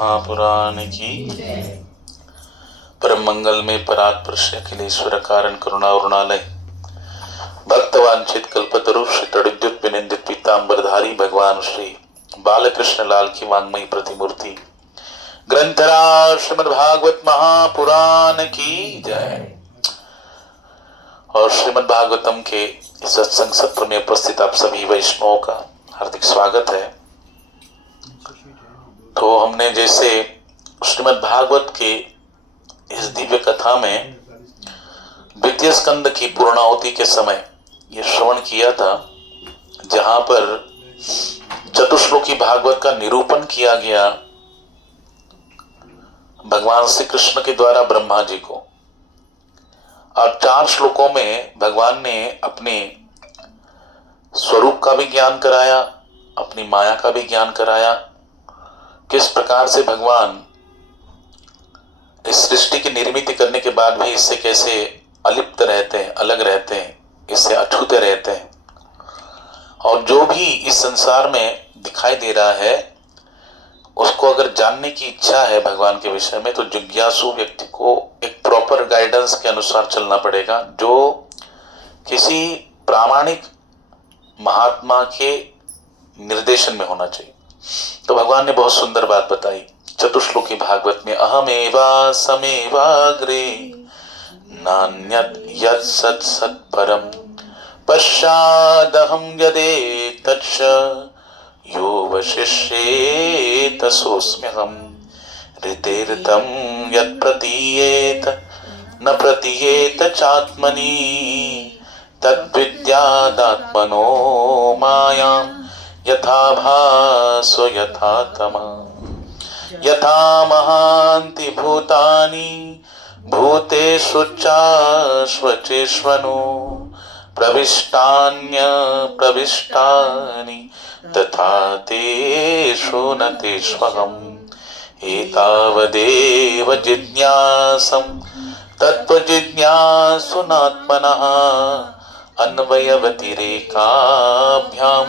महापुराण की परम मंगल में परात्पर अखिलेश्वर कारण करुणावरुणालय भक्तवांछित कल्पतरु श्री तड़ुद्युत विनिंदित पीतांबरधारी भगवान श्री बालकृष्ण लाल की वांग्मयी प्रतिमूर्ति ग्रंथराज श्रीमद्भागवत महापुराण की जय। और श्रीमद्भागवतम के सत्संग सत्र में उपस्थित आप सभी वैष्णवों का हार्दिक स्वागत है। तो हमने जैसे श्रीमद्भागवत के इस दिव्य कथा में द्वितीय स्कंद की पूर्णाहुति के समय ये श्रवण किया था, जहां पर चतुश्लोकी भागवत का निरूपण किया गया भगवान श्री कृष्ण के द्वारा ब्रह्मा जी को। और 4 श्लोकों में भगवान ने अपने स्वरूप का भी ज्ञान कराया, अपनी माया का भी ज्ञान कराया, किस प्रकार से भगवान इस सृष्टि की निर्मित करने के बाद भी इससे कैसे अलिप्त रहते हैं, अलग रहते हैं, इससे अछूते रहते हैं। और जो भी इस संसार में दिखाई दे रहा है उसको अगर जानने की इच्छा है भगवान के विषय में, तो जिज्ञासु व्यक्ति को एक प्रॉपर गाइडेंस के अनुसार चलना पड़ेगा, जो किसी प्रामाणिक महात्मा के निर्देशन में होना चाहिए। तो भगवान ने बहुत सुंदर बात बताई चतुश्लोकी भागवत में, अहमेवा समेवाग्रे नान्यत् यत् सत् सत् परम पश्चादहं यदेतच्च यो वशिष्येत सोऽस्म्यहम् ऋतेर्तं यत् प्रतीयेत न प्रतीयेत चात्मनि तद्विद्यादात्मनो मायां यथा भासो यथा तमा यथा महान्ति भूतानि भूतेषु चाश्वचेष्वनो प्रविष्टान्य प्रविष्टानि तथा तेषु न तेष्वहम् एतावदेव जिज्ञासं तत्त्वजिज्ञासुनात्मनः अन्वयव्यतिरेकाभ्यां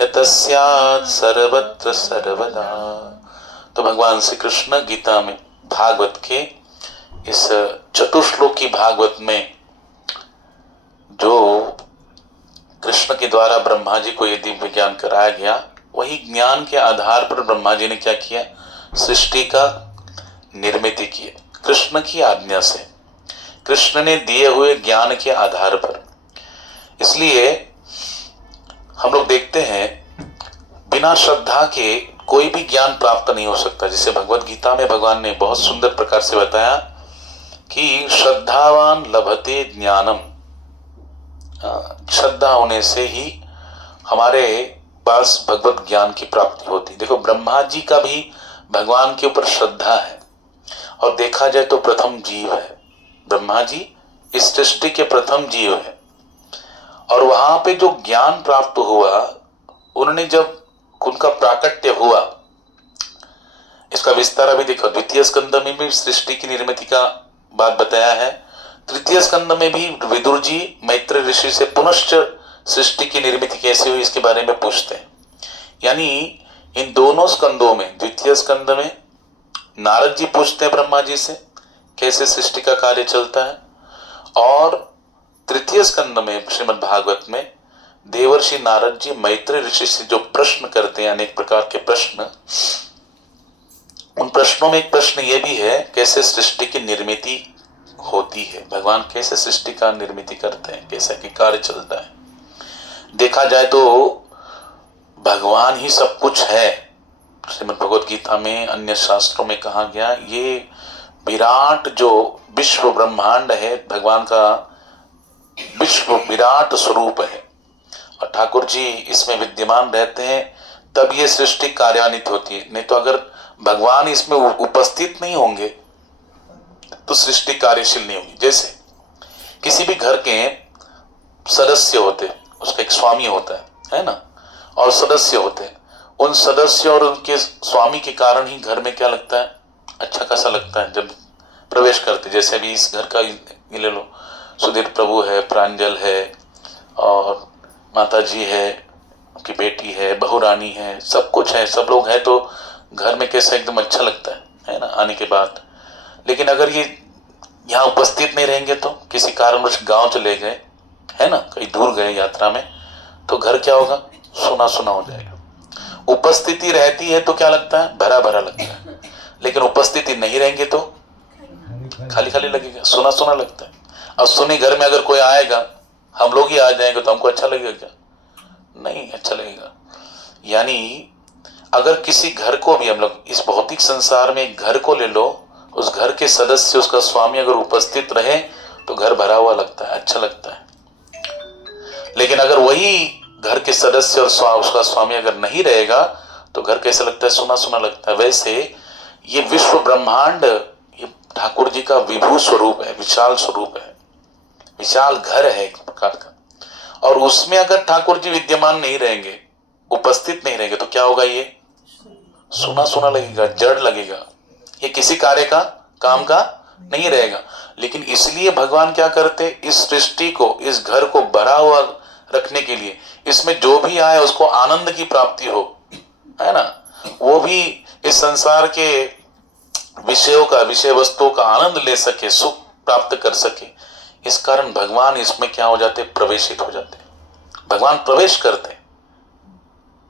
यतस्यात् सर्वत्र सर्वदा। तो भगवान श्री कृष्ण गीता में भागवत के इस चतुश्लोकी भागवत में जो कृष्ण के द्वारा ब्रह्मा जी को ये दिव्य ज्ञान कराया गया, वही ज्ञान के आधार पर ब्रह्मा जी ने क्या किया, सृष्टि का निर्मित किया कृष्ण की आज्ञा से, कृष्ण ने दिए हुए ज्ञान के आधार पर। इसलिए हम लोग देखते हैं बिना श्रद्धा के कोई भी ज्ञान प्राप्त नहीं हो सकता। जैसे भगवत गीता में भगवान ने बहुत सुंदर प्रकार से बताया कि श्रद्धावान लभते ज्ञानम, श्रद्धा होने से ही हमारे पास भगवत ज्ञान की प्राप्ति होती। देखो ब्रह्मा जी का भी भगवान के ऊपर श्रद्धा है, और देखा जाए तो प्रथम जीव है ब्रह्मा जी, इस सृष्टि के प्रथम जीव है। और वहां पे जो ज्ञान प्राप्त हुआ, उन्होंने जब उनका प्राकट्य हुआ, इसका विस्तार अभी देखो द्वितीय स्कंद में भी सृष्टि की निर्मिति का बात बताया है। तृतीय स्कंद में भी विदुर जी मैत्र ऋषि से पुनश्च सृष्टि की निर्मिति कैसे हुई इसके बारे में पूछते हैं। यानी इन दोनों स्कंदों में, द्वितीय स्कंद में नारद जी पूछते हैं ब्रह्मा जी से कैसे सृष्टि का कार्य चलता है, और तृतीय स्कंद में श्रीमद् भागवत में देवर्षि नारद जी मैत्र ऋषि से जो प्रश्न करते हैं, अनेक प्रकार के प्रश्न, उन प्रश्नों में एक प्रश्न ये भी है कैसे सृष्टि की निर्मिति होती है, भगवान कैसे सृष्टि का निर्मिति करते हैं, कैसा कि कार्य चलता है। देखा जाए तो भगवान ही सब कुछ है। श्रीमद् भगवत गीता में, अन्य शास्त्रों में कहा गया, ये विराट जो विश्व ब्रह्मांड है भगवान का विश्व विराट स्वरूप है, और ठाकुर जी इसमें विद्यमान रहते हैं तब ये सृष्टि कार्यान्वित होती है। नहीं तो अगर भगवान इसमें उपस्थित नहीं होंगे तो सृष्टि कार्यशील नहीं होगी। जैसे किसी भी घर के सदस्य होते, उसका एक स्वामी होता है ना, और सदस्य होते हैं, उन सदस्य और उनके स्वामी के कारण ही घर में क्या लगता है, अच्छा खासा लगता है जब प्रवेश करते। जैसे अभी इस घर का ये ले लो, सुधीर प्रभु है, प्रांजल है, और माता जी है, उनकी बेटी है, बहुरानी है, सब कुछ है, सब लोग हैं, तो घर में कैसा एकदम अच्छा लगता है ना आने के बाद। लेकिन अगर ये यहाँ उपस्थित नहीं रहेंगे तो, किसी कारणवश गांव चले गए, है ना, कहीं दूर गए यात्रा में, तो घर क्या होगा, सुना सुना हो जाएगा। उपस्थिति रहती है तो क्या लगता है, भरा भरा लगता है। लेकिन उपस्थिति नहीं रहेंगे तो खाली खाली लगेगा, सुना सुना लगता है। अब सुनी घर में अगर कोई आएगा, हम लोग ही आ जाएंगे तो हमको अच्छा लगेगा क्या, नहीं अच्छा लगेगा। यानी अगर किसी घर को भी हम लोग इस भौतिक संसार में एक घर को ले लो, उस घर के सदस्य, उसका स्वामी अगर उपस्थित रहे तो घर भरा हुआ लगता है, अच्छा लगता है। लेकिन अगर वही घर के सदस्य और उसका स्वामी अगर नहीं रहेगा तो घर कैसा लगता है, सुना सुना लगता है। वैसे ये विश्व ब्रह्मांड ये ठाकुर जी का विभू स्वरूप है, विशाल स्वरूप है, विशाल घर है एक प्रकार का। और उसमें अगर ठाकुर जी विद्यमान नहीं रहेंगे, उपस्थित नहीं रहेंगे तो क्या होगा, ये सुना सुना लगेगा, जड़ लगेगा, ये किसी कार्य का, काम का नहीं रहेगा। लेकिन इसलिए भगवान क्या करते, इस सृष्टि को, इस घर को भरा हुआ रखने के लिए, इसमें जो भी आए उसको आनंद की प्राप्ति हो, है ना, वो भी इस संसार के विषयों का, विषय वस्तुओं का आनंद ले सके, सुख प्राप्त कर सके। इस कारण भगवान इसमें क्या हो जाते, प्रवेशित हो जाते, भगवान प्रवेश करते।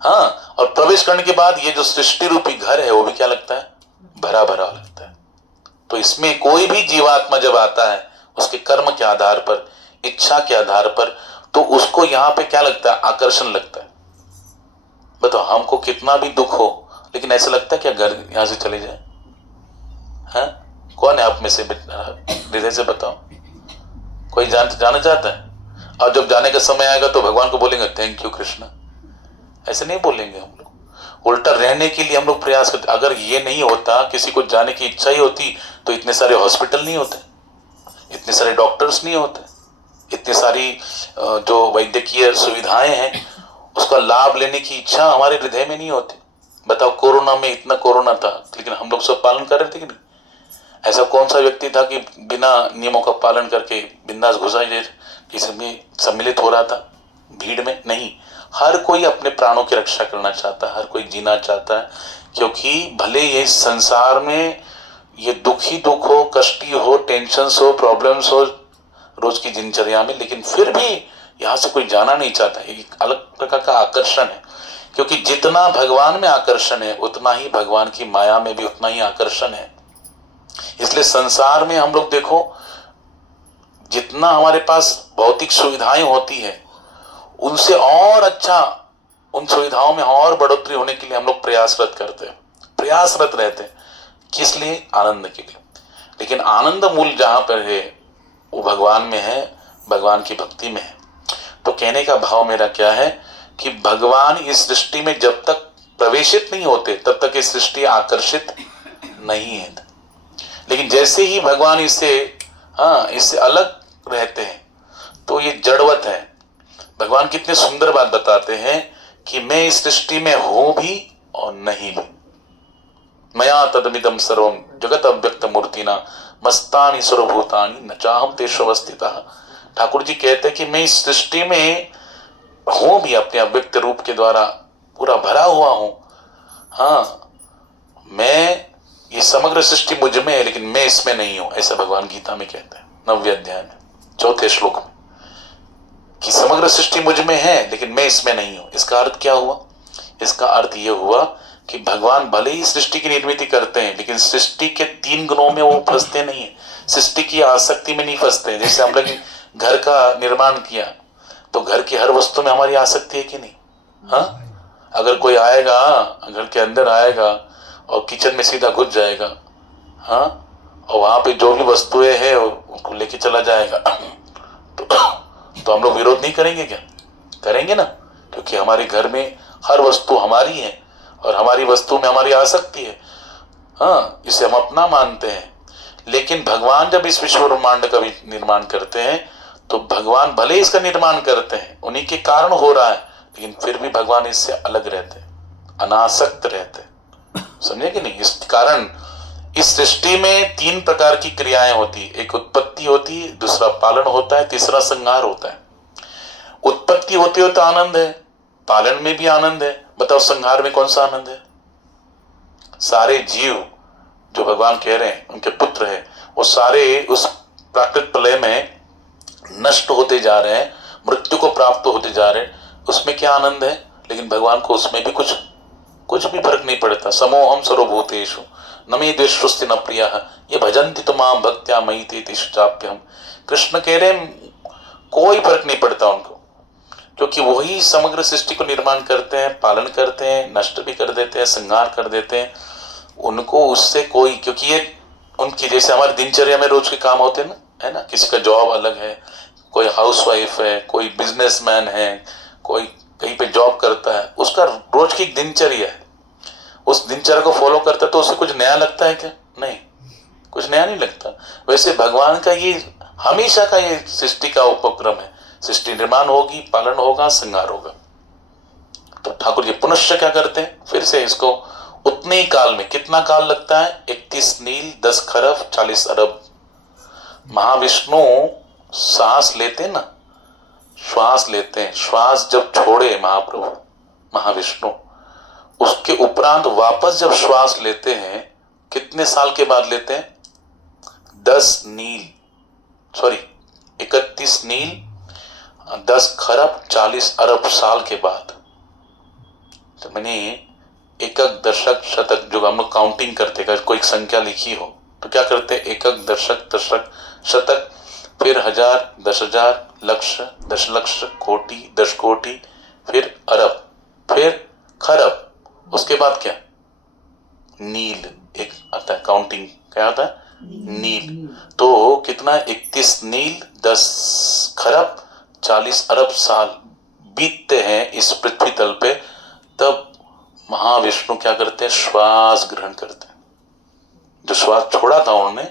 हाँ, और प्रवेश करने के बाद ये जो सृष्टि रूपी घर है वो भी क्या लगता है, भरा भरा लगता है। तो इसमें कोई भी जीवात्मा जब आता है उसके कर्म के आधार पर, इच्छा के आधार पर, तो उसको यहाँ पे क्या लगता है, आकर्षण लगता है। बताओ, हमको कितना भी दुख हो लेकिन ऐसा लगता है क्या घर यहां से चले जाए, है? कौन है आप में से, हृदय से बताओ, कोई जाना चाहता है? और जब जाने का समय आएगा तो भगवान को बोलेंगे थैंक यू कृष्णा, ऐसे नहीं बोलेंगे हम लोग। उल्टा रहने के लिए हम लोग प्रयास करते। अगर ये नहीं होता, किसी को जाने की इच्छा ही होती तो इतने सारे हॉस्पिटल नहीं होते, इतने सारे डॉक्टर्स नहीं होते, इतनी सारी जो वैद्यकीय सुविधाएं हैं उसका लाभ लेने की इच्छा हमारे हृदय में नहीं होती। बताओ, कोरोना में इतना कोरोना था लेकिन हम लोग सब पालन कर रहे थे कि नहीं? ऐसा कौन सा व्यक्ति था कि बिना नियमों का पालन करके बिंदास घुसा किसी में सम्मिलित हो रहा था भीड़ में? नहीं, हर कोई अपने प्राणों की रक्षा करना चाहता है, हर कोई जीना चाहता है। क्योंकि भले ये संसार में ये दुख ही दुख हो, कष्टी हो, टेंशन हो, प्रॉब्लम्स हो रोज की दिनचर्या में, लेकिन फिर भी यहाँ से कोई जाना नहीं चाहता। एक अलग प्रकार का आकर्षण है, क्योंकि जितना भगवान में आकर्षण है उतना ही भगवान की माया में भी उतना ही आकर्षण है। इसलिए संसार में हम लोग देखो, जितना हमारे पास भौतिक सुविधाएं होती है उनसे और अच्छा, उन सुविधाओं में और बढ़ोतरी होने के लिए हम लोग प्रयासरत करते हैं, प्रयासरत रहते हैं। किस लिए? आनंद के लिए। लेकिन आनंद मूल जहां पर है वो भगवान में है, भगवान की भक्ति में है। तो कहने का भाव मेरा क्या है कि भगवान इस सृष्टि में जब तक प्रवेशित नहीं होते तब तक ये सृष्टि आकर्षित नहीं है। लेकिन जैसे ही भगवान इससे अलग रहते हैं तो ये जड़वत है। भगवान कितने सुंदर बात बताते हैं कि मैं इस सृष्टि में हूं भी और नहीं भी। मया तदमिदं सर्वं जगत अव्यक्त मूर्तिना मस्तानि सर्वभूतानि न चाहम तेषु अवस्थितः। ठाकुर जी कहते हैं कि मैं इस सृष्टि में हूं भी, अपने अव्यक्त रूप के द्वारा पूरा भरा हुआ हूं। हाँ, मैं, ये समग्र सृष्टि मुझ में है लेकिन मैं इसमें नहीं हूं, ऐसा भगवान गीता में कहते हैं 9वें अध्याय में 4थे श्लोक में, कि समग्र सृष्टि मुझ में है लेकिन मैं इसमें नहीं हूं। इसका अर्थ क्या हुआ? इसका अर्थ यह हुआ कि भगवान भले ही सृष्टि की निर्मिति करते हैं लेकिन सृष्टि के 3 गुणों में वो फंसते नहीं है, सृष्टि की आसक्ति में नहीं फंसते। जैसे हम लोग घर का निर्माण किया तो घर की हर वस्तु में हमारी आसक्ति है कि नहीं? हाँ, अगर कोई आएगा, घर के अंदर आएगा और किचन में सीधा घुस जाएगा, हाँ, और वहां पे जो भी वस्तुएं हैं उनको लेके चला जाएगा तो हम लोग विरोध नहीं करेंगे क्या? करेंगे ना, क्योंकि हमारे घर में हर वस्तु हमारी है और हमारी वस्तु में हमारी आसक्ति है। हाँ, इसे हम अपना मानते हैं। लेकिन भगवान जब इस विश्व ब्रह्मांड का भी निर्माण करते हैं तो भगवान भले इसका निर्माण करते हैं, उन्हीं के कारण हो रहा है, लेकिन फिर भी भगवान इससे अलग रहते, अनासक्त रहते। समझे कि नहीं? इस कारण इस सृष्टि में 3 प्रकार की क्रियाएं होती है। एक उत्पत्ति होती है, दूसरा पालन होता है, तीसरा संहार होता है। उत्पत्ति होती हो तो आनंद है, पालन में भी आनंद है। बताओ, संहार में कौन सा आनंद है? सारे जीव जो भगवान कह रहे हैं उनके पुत्र हैं, वो सारे उस प्राकृतिक प्रलय में नष्ट होते जा रहे हैं, मृत्यु को प्राप्त होते जा रहे हैं। उसमें क्या आनंद है? लेकिन भगवान को उसमें भी कुछ भी फर्क नहीं पड़ता। समोहम सर्वभूतेषु न मे द्वेष्टोऽस्ति न प्रियः ये भजन्ति तो मां भक्त्या मयि ते तेषु चाप्यहम्। कृष्ण कह रहे हैं कोई फर्क नहीं पड़ता उनको, क्योंकि वही समग्र सृष्टि को निर्माण करते हैं, पालन करते हैं, नष्ट भी कर देते हैं, संहार कर देते हैं। उनको उससे कोई, क्योंकि ये उनकी जैसे हमारी दिनचर्या में रोज के काम होते हैं ना, है ना, किसी का जॉब अलग है, कोई हाउसवाइफ है, कोई बिजनेसमैन है, कोई कहीं पे जॉब करता है, उसका रोज की दिनचर्या है, उस दिनचर्या को फॉलो करता है तो उसे कुछ नया लगता है क्या? नहीं, कुछ नया नहीं लगता। वैसे भगवान का ये हमेशा का ये सृष्टि का उपक्रम है, सृष्टि निर्माण होगी, पालन होगा, संहार होगा। तो ठाकुर जी पुनश्च क्या करते हैं, फिर से इसको उतने ही काल में, कितना काल लगता है? 31 नील 10 खरब 40 अरब। महाविष्णु सांस लेते ना, श्वास लेते हैं, श्वास जब छोड़े महाप्रभु महाविष्णु, उसके उपरांत वापस जब श्वास लेते हैं, कितने साल के बाद लेते हैं? 31 नील 10 खरब 40 अरब साल के बाद। तो मैंने एकक दशक शतक, जो हम लोग काउंटिंग करते हैं, कोई संख्या लिखी हो तो क्या करते हैं? एकक दशक दशक शतक, फिर 1000 10,000 लक्ष 10 लक्ष कोटि 10 कोटि, फिर अरब, फिर खरब, उसके बाद क्या? नील एक आता है, काउंटिंग क्या आता है? नील। तो कितना? 31 नील 10 खरब 40 अरब साल बीतते हैं इस पृथ्वी तल पे, तब महाविष्णु क्या करते हैं? श्वास ग्रहण करते हैं। जो श्वास छोड़ा था उन्होंने,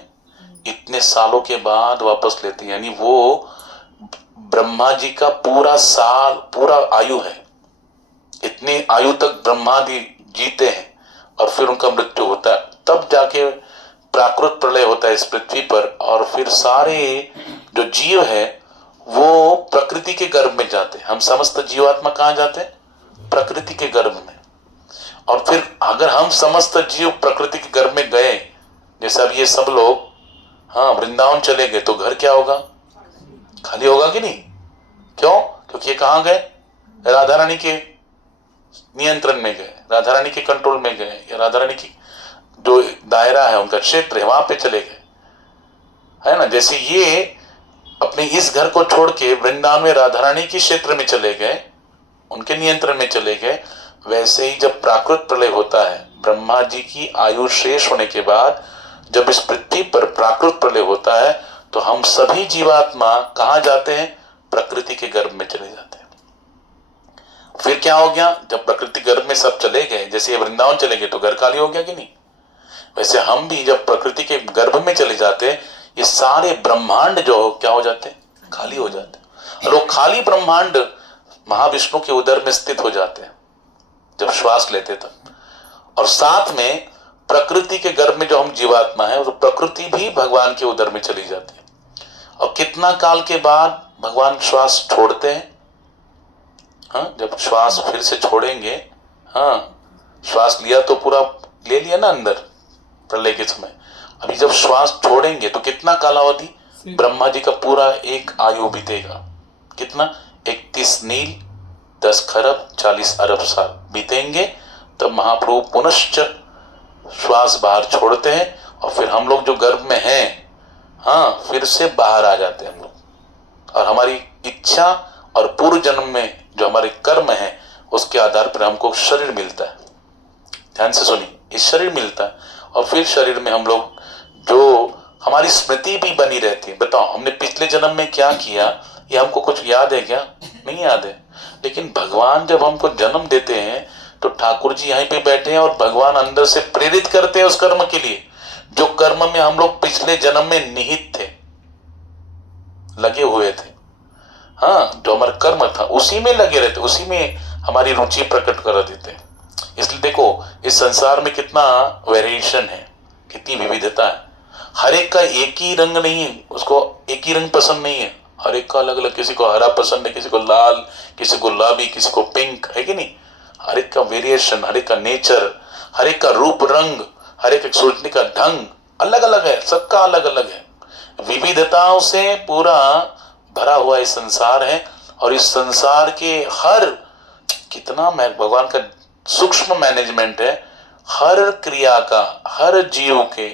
इतने सालों के बाद वापस लेते हैं। यानी वो ब्रह्मा जी का पूरा साल, पूरा आयु है, इतनी आयु तक ब्रह्मा जी जीते हैं और फिर उनका मृत्यु होता है, तब जाके प्राकृत प्रलय होता है इस पृथ्वी पर, और फिर सारे जो जीव है वो प्रकृति के गर्भ में जाते हैं। हम समस्त जीवात्मा कहाँ जाते हैं? प्रकृति के गर्भ में। और फिर अगर हम समस्त जीव प्रकृति के गर्भ में गए, जैसे अब ये सब लोग वृंदावन चले गए, तो घर क्या होगा? खाली होगा कि नहीं? क्यों? क्योंकि ये कहाँ गए? राधा रानी के नियंत्रण में गए, राधा रानी के कंट्रोल में गए, या राधा रानी की जो दायरा है, उनका क्षेत्र है, वहां पे चले गए, है ना। जैसे ये अपने इस घर को छोड़ के वृंदावन में राधा रानी के क्षेत्र में चले गए, उनके नियंत्रण में चले गए, वैसे ही जब प्राकृत प्रलय होता है, ब्रह्मा जी की आयु शेष होने के बाद जब इस पृथ्वी पर प्राकृत प्रलय होता है, तो हम सभी जीवात्मा कहाँ जाते हैं? प्रकृति के गर्भ में चले जाते हैं। फिर क्या हो गया? जब प्रकृति गर्भ में सब चले गए, जैसे ये वृंदावन चले गए तो घर खाली हो गया कि नहीं? वैसे हम भी जब प्रकृति के गर्भ में चले जाते हैं, ये सारे ब्रह्मांड जो क्या हो जाते हैं? खाली हो जाते हैं। और वो खाली ब्रह्मांड महाविष्णु के उदर में स्थित हो जाते हैं जब श्वास लेते तब। और साथ में प्रकृति के गर्भ में जो हम जीवात्मा है, वो प्रकृति भी भगवान के उदर में चली जाती है। और कितना काल के बाद भगवान श्वास छोड़ते हैं? जब श्वास फिर से छोड़ेंगे, श्वास लिया तो पूरा ले लिया ना अंदर प्रलय के समय, अभी जब श्वास छोड़ेंगे तो कितना कालावधि? ब्रह्मा जी का पूरा एक आयु बीतेगा। कितना? 31 नील 10 खरब 40 अरब साल बीतेंगे, तब महाप्रभु पुनश्च श्वास बाहर छोड़ते हैं, और फिर हम लोग जो गर्भ में हैं, फिर से बाहर आ जाते हैं हम लोग। और हमारी इच्छा और पूर्व जन्म में जो हमारे कर्म है, उसके आधार पर हमको शरीर मिलता है। ध्यान से सुनिए, इस शरीर मिलता है, और फिर शरीर में हम लोग जो हमारी स्मृति भी बनी रहती है। बताओ हमने पिछले जन्म में क्या किया, ये हमको कुछ याद है क्या? नहीं याद है। लेकिन भगवान जब हमको जन्म देते हैं तो ठाकुर जी यहीं पे बैठे हैं, और भगवान अंदर से प्रेरित करते हैं उस कर्म के लिए, जो कर्म में हम लोग पिछले जन्म में निहित थे, लगे हुए थे। जो हमारा कर्म था उसी में लगे रहते, उसी में हमारी रुचि प्रकट कर देते हैं। इसलिए देखो इस संसार में कितना वेरिएशन है, कितनी विविधता है। हर एक का एक ही रंग नहीं है, उसको एक ही रंग पसंद नहीं है, हर एक का अलग अलग, किसी को हरा पसंद है, किसी को लाल, किसी को गुलाबी, किसी को पिंक, है कि नहीं? हर एक का वेरिएशन, हर एक का नेचर, हर एक का रूप रंग, हर एक सोचने का ढंग अलग अलग है, सबका अलग अलग है। विविधताओं से पूरा भरा हुआ ये संसार है, और इस संसार के हर कितना भगवान का सूक्ष्म मैनेजमेंट है, हर क्रिया का, हर जीव के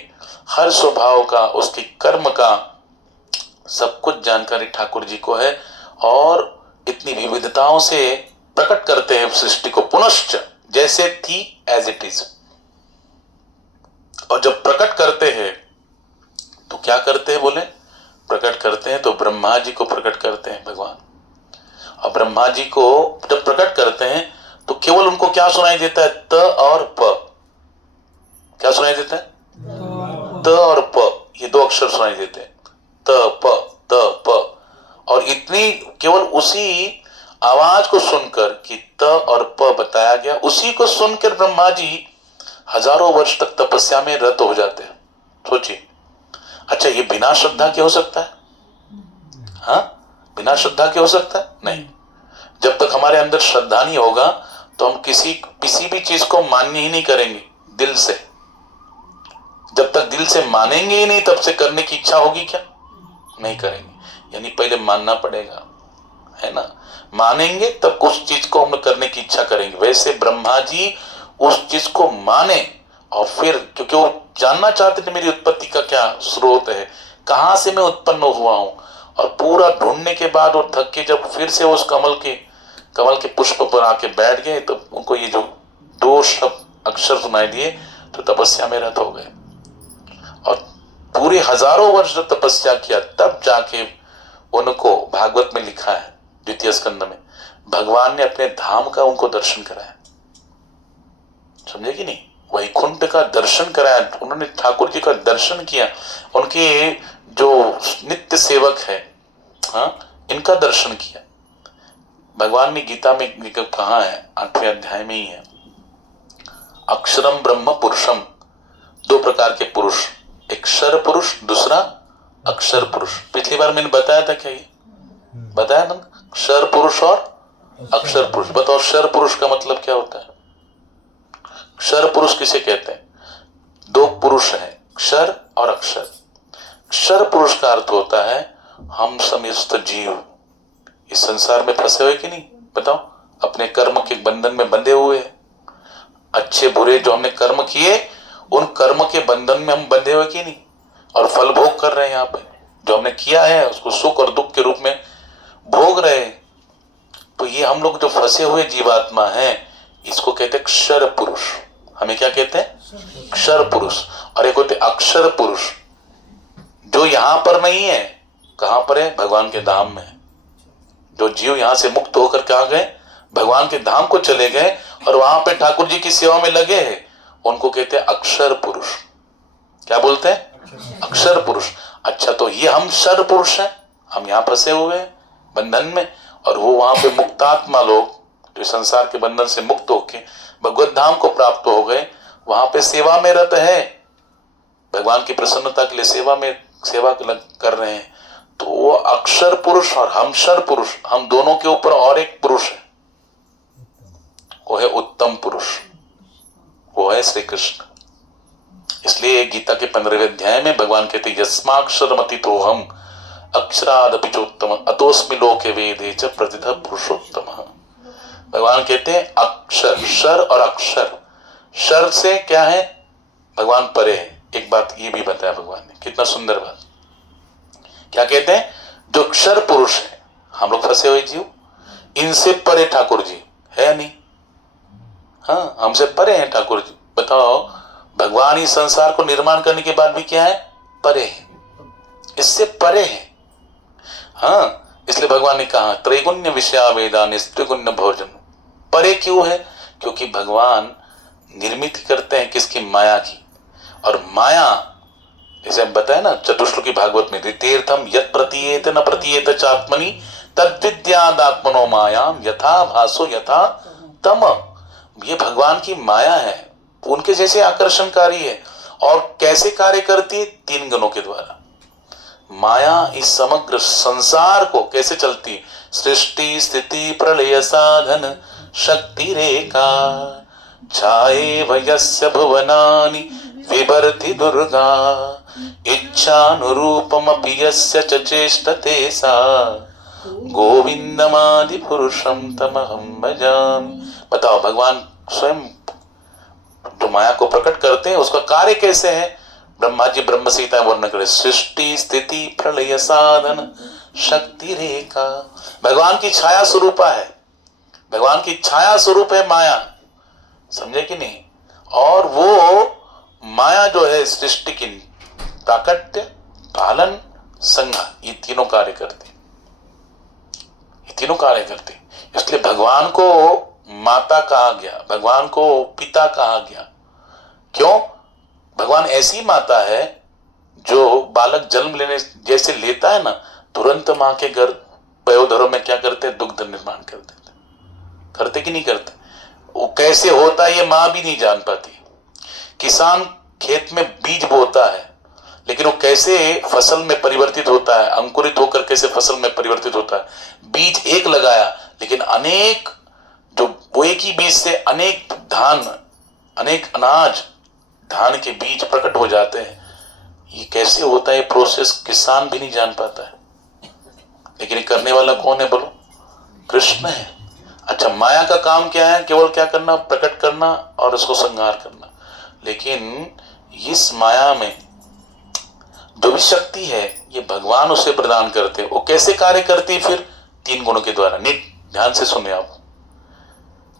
हर स्वभाव का, उसके कर्म का सब कुछ जानकारी ठाकुर जी को है। और इतनी विविधताओं से प्रकट करते हैं सृष्टि को पुनश्च, जैसे थी एज इट इज। और जब प्रकट करते हैं तो क्या करते हैं बोले, प्रकट करते हैं तो ब्रह्मा जी को प्रकट करते हैं भगवान। और ब्रह्मा जी को जब प्रकट करते हैं तो केवल उनको क्या सुनाई देता है, त और प। क्या सुनाई देता है, त और प, ये दो अक्षर सुनाई देते हैं, त प। और इतनी केवल उसी आवाज को सुनकर कि त और प बताया गया, उसी को सुनकर ब्रह्मा जी हजारों वर्ष तक तपस्या में रत हो जाते हैं। सोचिए, अच्छा ये बिना श्रद्धा के हो सकता है? हाँ, बिना श्रद्धा के हो सकता है? नहीं। जब तक हमारे अंदर श्रद्धा नहीं होगा तो हम किसी भी चीज को मान्य ही नहीं करेंगे दिल से। जब तक दिल से मानेंगे ही नहीं तब से करने की इच्छा होगी क्या? नहीं करेंगे। यानी पहले मानना पड़ेगा, है ना। मानेंगे तब उस चीज को हम करने की इच्छा करेंगे। वैसे ब्रह्मा जी उस चीज को माने, और फिर क्योंकि वो जानना चाहते थे मेरी उत्पत्ति का क्या स्रोत है, कहां से मैं उत्पन्न हुआ हूं। और पूरा ढूंढने के बाद वो थक के जब फिर से उस कमल के पुष्प पर आके बैठ गए तो उनको ये जो दो शब्द अक्षर सुनाई दिए तो तपस्या में रत हो गए। और पूरे हजारों वर्ष जब तपस्या किया तब जाके उनको भागवत में लिखा है, द्वितीय स्कंद में, भगवान ने अपने धाम का उनको दर्शन कराया। समझे कि नहीं? वैकुंठ का दर्शन कराया उन्होंने, ठाकुर जी का दर्शन किया। उनके जो नित्य सेवक है, हाँ, इनका दर्शन किया। भगवान ने गीता में कहा है, 8वें अध्याय में ही है, अक्षरम ब्रह्म पुरुषम। दो प्रकार के पुरुष, एक क्षर पुरुष, दूसरा अक्षर पुरुष। पिछली बार मैंने बताया था क्या? ये बताया ना, क्षर पुरुष और अक्षर पुरुष। बताओ क्षर पुरुष का मतलब क्या होता है? क्षर पुरुष किसे कहते हैं? दो पुरुष हैं, क्षर और अक्षर। क्षर पुरुष का अर्थ होता है हम समस्त जीव इस संसार में फंसे हुए कि नहीं? बताओ, अपने कर्म के बंधन में बंधे हुए हैं। अच्छे बुरे जो हमने कर्म किए उन कर्म के बंधन में हम बंधे हुए कि नहीं? और फल भोग कर रहे हैं। यहाँ पे जो हमने किया है उसको सुख और दुख के रूप में भोग रहे हैं। तो ये हम लोग जो फंसे हुए जीवात्मा हैं, इसको कहते हैं क्षर पुरुष। हमें क्या कहते हैं? क्षर पुरुष। और एक होते अक्षर पुरुष, जो यहां पर नहीं है। कहां पर है? भगवान के धाम में। जो जीव यहां से मुक्त होकर कहां गए? भगवान के धाम को चले गए और वहां पे ठाकुर जी की सेवा में लगे हैं, उनको कहते हैं अक्षर पुरुष। क्या बोलते हैं? अक्षर पुरुष। अच्छा, तो ये हम क्षर पुरुष हैं, हम यहाँ फंसे हुए हैं बंधन में, और वो वहां पे मुक्तात्मा लोग जो संसार के बंधन से मुक्त होके भगवत धाम को प्राप्त हो गए, वहां पे सेवा में रत है, भगवान की प्रसन्नता के लिए सेवा कर रहे हैं। तो वो अक्षर पुरुष और हम क्षर पुरुष, हम दोनों के ऊपर और एक पुरुष है, वो है उत्तम पुरुष, वो है श्री कृष्ण। इसलिए गीता के 15वें अध्याय में भगवान कहते हैं यस्माक्षरमति तो हम अक्षरादपि चोत्तम अतोस्मि लोके वेदे च प्रतिथा पुरुषोत्तम। भगवान कहते हैं अक्षर, क्षर और अक्षर। क्षर से क्या है? भगवान परे है। एक बात ये भी बताया भगवान ने, कितना सुंदर बात। क्या कहते हैं? जो क्षर पुरुष है, हम लोग फंसे हुए जीव, इनसे परे ठाकुर जी है नहीं। हाँ, हमसे परे हैं ठाकुर जी। बताओ, भगवान इस संसार को निर्माण करने के बाद भी क्या है? परे है, इससे परे है। हाँ, इसलिए भगवान ने कहा त्रैगुण्य विषया वेदा निस्त्रिगुण्य भोजन। परे क्यों है? क्योंकि भगवान निर्मित करते हैं किसकी? माया की। और माया, जैसे बताया ना चतुश्लोकी भागवत में, तीर्थम यत् प्रतीयेत न प्रतीयेत चात्मनि तद्विद्यादात्मनो मायाम यथा भासो यथा तम। ये भगवान की माया है, उनके जैसे आकर्षणकारी है। और कैसे कार्य करती है? 3 गुणों के द्वारा। माया इस समग्र संसार को कैसे चलती? सृष्टि स्थिति प्रलय साधन शक्ति रेखा। छाएव यस्य भुवनानि विभर्ति दुर्गा, इच्छानुरूपमपि यस्य च चेष्टते सा, गोविंदमादि पुरुषम तमहम भजामि। बताओ, भगवान स्वयं जो माया को प्रकट करते हैं उसका कार्य कैसे है? ब्रह्मा जी ब्रह्म सीता वर्णन करे, सृष्टि स्थिति प्रलय साधन शक्ति रेखा। भगवान की छाया स्वरूपा है, भगवान की छाया स्वरूप है माया, समझे कि नहीं? और वो माया जो है सृष्टि की प्राकट्य, पालन, संहार, ये तीनों कार्य करती, ये तीनों कार्य करती। इसलिए भगवान को माता कहा गया, भगवान को पिता कहा गया। क्यों? भगवान ऐसी माता है जो बालक जन्म लेने जैसे लेता है ना, तुरंत मां के गर्भ वयोधर्म में क्या करते हैं? दुग्ध निर्माण कर देते, करते कि नहीं करते? वो कैसे होता है ये मां भी नहीं जान पाती। किसान खेत में बीज बोता है, लेकिन वो कैसे फसल में परिवर्तित होता है, अंकुरित होकर कैसे फसल में परिवर्तित होता है। बीज एक लगाया, लेकिन अनेक, जो वो एक ही बीज से अनेक धान, अनेक अनाज, धान के बीज प्रकट हो जाते हैं। ये कैसे होता है, प्रोसेस किसान भी नहीं जान पाता है, लेकिन ये करने वाला कौन है बोलो? कृष्ण है। अच्छा, माया का काम क्या है? केवल क्या करना? प्रकट करना और उसको संहार करना। लेकिन इस माया में जो भी शक्ति है ये भगवान उसे प्रदान करते हैं। वो कैसे कार्य करती है? फिर तीन गुणों के द्वारा। ध्यान से सुने आप,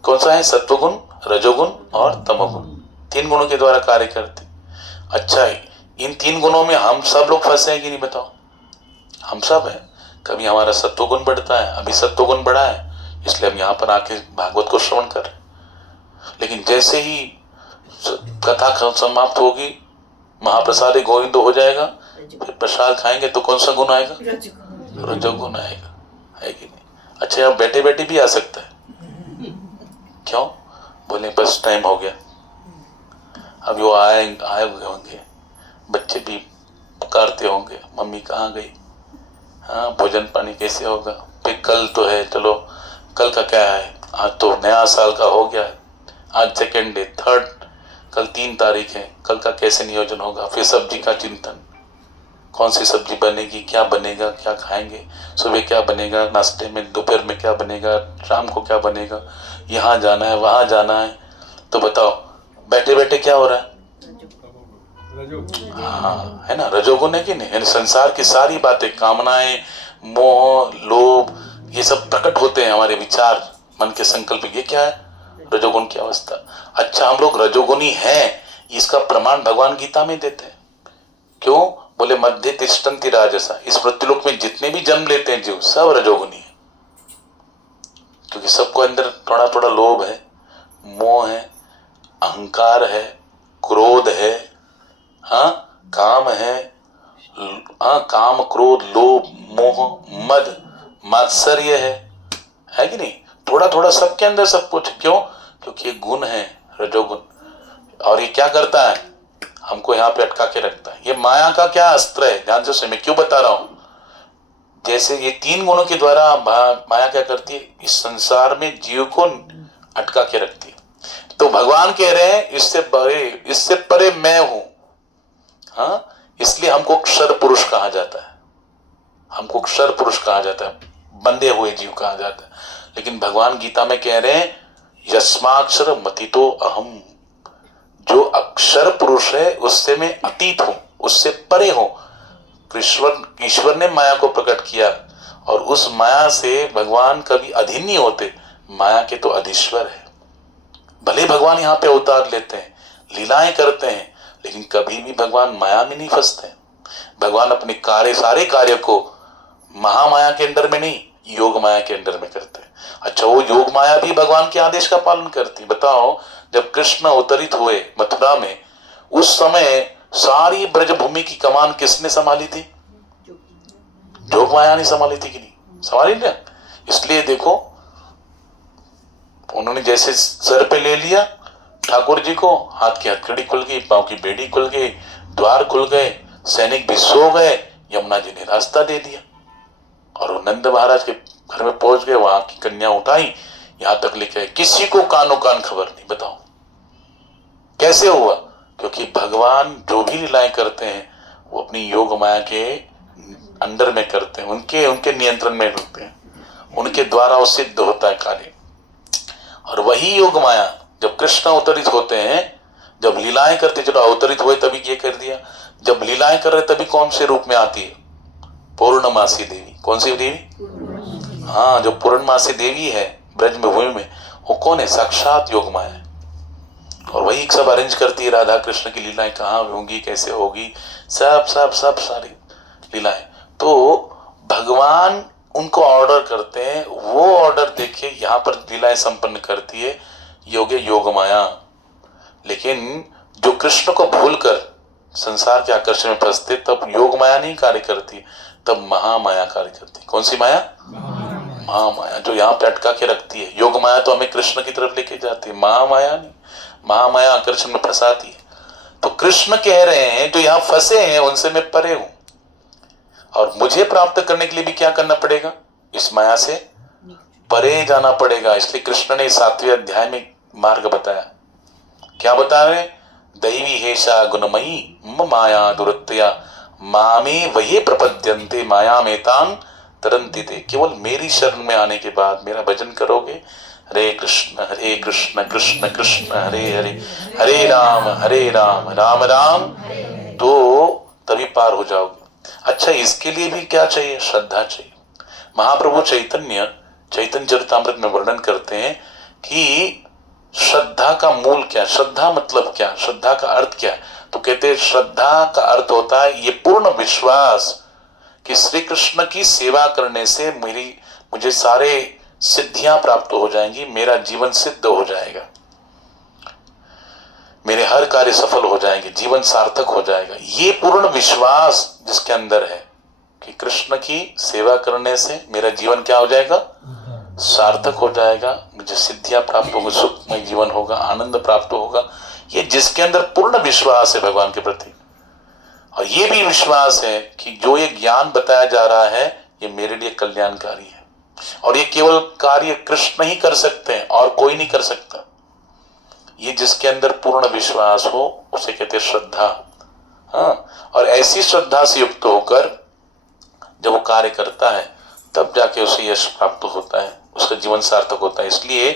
कौन सा है? सत्वगुण, रजोगुण और तमोगुण, तीन गुणों के द्वारा कार्य करते। अच्छा, इन तीन गुणों में हम सब लोग फंसे हैं कि नहीं बताओ? हम सब है। कभी हमारा सत्वगुण बढ़ता है, अभी सत्वगुण बढ़ा है, इसलिए हम यहाँ पर आके भागवत को श्रवण कर रहे। लेकिन जैसे ही कथा समाप्त होगी, महाप्रसाद गोविंद हो जाएगा, फिर प्रसाद खाएंगे तो कौन सा गुण आएगा? रजोगुण आएगा, है कि नहीं? अच्छा, यहाँ बैठे बैठे भी आ सकता है। क्यों? बोले बस टाइम हो गया, अब वो आए हुए होंगे, बच्चे भी पुकारते होंगे, मम्मी कहाँ गई, हाँ भोजन पानी कैसे होगा, फिर कल तो है, चलो कल का क्या है, आज तो नया साल का हो गया है, आज सेकेंड डे, थर्ड, कल 3 तारीख है, कल का कैसे नियोजन होगा। फिर सब्जी का चिंतन, कौन सी सब्जी बनेगी, क्या बनेगा, क्या खाएंगे, सुबह क्या बनेगा नाश्ते में, दोपहर में क्या बनेगा, शाम को क्या बनेगा, यहाँ जाना है वहाँ जाना है। तो बताओ बैठे बैठे क्या हो रहा है? हाँ, है ना, रजोगुण है कि नहीं? यानी संसार की सारी बातें, कामनाएं, मोह, लोभ, ये सब प्रकट होते हैं हमारे विचार, मन के संकल्प, ये क्या है? रजोगुण की अवस्था। अच्छा, हम लोग रजोगुणी हैं, इसका प्रमाण भगवान गीता में देते हैं। क्यों? बोले मध्य तिष्ठन्ति राजसा, इस मृत्युलोक में जितने भी जन्म लेते हैं जीव, सब रजोगुणी है। क्योंकि सबको अंदर थोड़ा थोड़ा लोभ है, मोह है, अहंकार है, क्रोध है, हाँ काम है, हाँ काम क्रोध लोभ मोह मद मात्सर्य है कि नहीं? थोड़ा थोड़ा सबके अंदर सब कुछ। क्यों? क्योंकि ये गुण है, रजोगुण। और ये क्या करता है? हमको यहाँ पे अटका के रखता है। ये माया का क्या अस्त्र है, ध्यान से सुनिए, मैं क्यों बता रहा हूं। जैसे ये 3 गुणों के द्वारा माया क्या करती है? इस संसार में जीव को अटका के रखती है। तो भगवान कह रहे हैं इससे परे मैं हूं। हाँ, इसलिए हमको क्षर पुरुष कहा जाता है, हमको क्षर पुरुष कहा जाता है, बंधे हुए जीव कहा जाता है। लेकिन भगवान गीता में कह रहे हैं यस्माक्षर मतितो अहम, जो अक्षर पुरुष है उससे मैं अतीत हूं, उससे परे हूं। ईश्वर ने माया को प्रकट किया, और उस माया से भगवान कभी अधीन नहीं होते, माया के तो अधीश्वर है। भले भगवान यहाँ पे अवतार लेते हैं, लीलाएं करते हैं, लेकिन कभी भी भगवान माया में नहीं फंसते। भगवान अपने सारे कार्य को महामाया के अंदर में नहीं, योग माया के अंदर में करते हैं। अच्छा, वो योग माया भी भगवान के आदेश का पालन करती है। बताओ, जब कृष्ण अवतरित हुए मथुरा में, उस समय सारी ब्रजभूमि की कमान किसने संभाली थी? योग माया ने संभाली थी कि नहीं? संभाली ना। इसलिए देखो, उन्होंने जैसे सर पे ले लिया ठाकुर जी को, हाथ की हथकड़ी खुल गई, पांव की बेड़ी खुल गई, द्वार खुल गए, सैनिक भी सो गए, यमुना जी ने रास्ता दे दिया, और वो नंद महाराज के घर में पहुंच गए, वहां की कन्या उठाई, यहां तक लिखे किसी को कानो कान खबर नहीं। बताओ, कैसे हुआ? क्योंकि भगवान जो भी लीलाएं करते हैं वो अपनी योग माया के अंडर में करते हैं, उनके उनके नियंत्रण में होते हैं, उनके द्वारा वो सिद्ध होता है कार्य। और वही योग माया जब कृष्ण अवतरित होते हैं, जब लीलाएं करते, चलो अवतरित हुए तभी ये कर दिया, जब लीलाएं कर रहे तभी कौन से रूप में आती है? पूर्णमासी देवी। कौन सी देवी? हाँ, जो पूर्णमासी देवी है ब्रज में भूमि में, वो कौन है? साक्षात योग माया है। और वही सब अरेंज करती है राधा कृष्ण की लीलाएं कहाँ होंगी, कैसे होगी, सब सब सब सारी लीलाएं। तो भगवान उनको ऑर्डर करते हैं, वो ऑर्डर देखिए यहाँ पर लीलाएं संपन्न करती है योगे योग माया। लेकिन जो कृष्ण को भूलकर संसार के आकर्षण में फंसते, तब योग माया नहीं कार्य करती, तब महामाया कार्य करती। कौन सी माया? महामाया, जो यहाँ पे अटका के रखती है। योग माया तो हमें कृष्ण की तरफ लेके जाती है, महामाया नहीं। महामाया आकर्षण में फंसाती है। तो कृष्ण कह रहे हैं जो यहाँ फंसे हैं उनसे मैं परे हूं, और मुझे प्राप्त करने के लिए भी क्या करना पड़ेगा? इस माया से परे जाना पड़ेगा। इसलिए कृष्ण ने 7वें अध्याय में मार्ग बताया। क्या बता रहे? दैवी हेषा गुणमयी मम माया दुरत्या मामे वही प्रपद्यन्ते माया मेतान तरन्ति ते। केवल मेरी शरण में आने के बाद मेरा भजन करोगे, हरे कृष्ण कृष्ण कृष्ण हरे हरे, हरे राम राम राम, तो तभी पार हो जाओगे। अच्छा, इसके लिए भी क्या चाहिए? श्रद्धा चाहिए। महाप्रभु चैतन्य चरितामृत में वर्णन करते हैं कि श्रद्धा का मूल क्या? श्रद्धा मतलब क्या? श्रद्धा का अर्थ क्या? तो कहते हैं श्रद्धा का अर्थ होता है ये पूर्ण विश्वास कि श्री कृष्ण की सेवा करने से मुझे सारे सिद्धियां प्राप्त हो जाएंगी, मेरा जीवन सिद्ध हो जाएगा, मेरे हर कार्य सफल हो जाएंगे, जीवन सार्थक हो जाएगा। ये पूर्ण विश्वास जिसके अंदर है कि कृष्ण की सेवा करने से मेरा जीवन क्या हो जाएगा? सार्थक हो जाएगा, मुझे सिद्धियां प्राप्त होगी, सुखमय जीवन होगा, आनंद प्राप्त होगा। ये जिसके अंदर पूर्ण विश्वास है भगवान के प्रति, और ये भी विश्वास है कि जो ये ज्ञान बताया जा रहा है ये मेरे लिए कल्याणकारी है, और ये केवल कार्य कृष्ण ही कर सकते हैं और कोई नहीं कर सकता। ये जिसके अंदर पूर्ण विश्वास हो उसे कहते हैं श्रद्धा। हाँ, और ऐसी श्रद्धा से युक्त होकर जब वो कार्य करता है तब जाके उसे यश प्राप्त होता है, उसका जीवन सार्थक होता है। इसलिए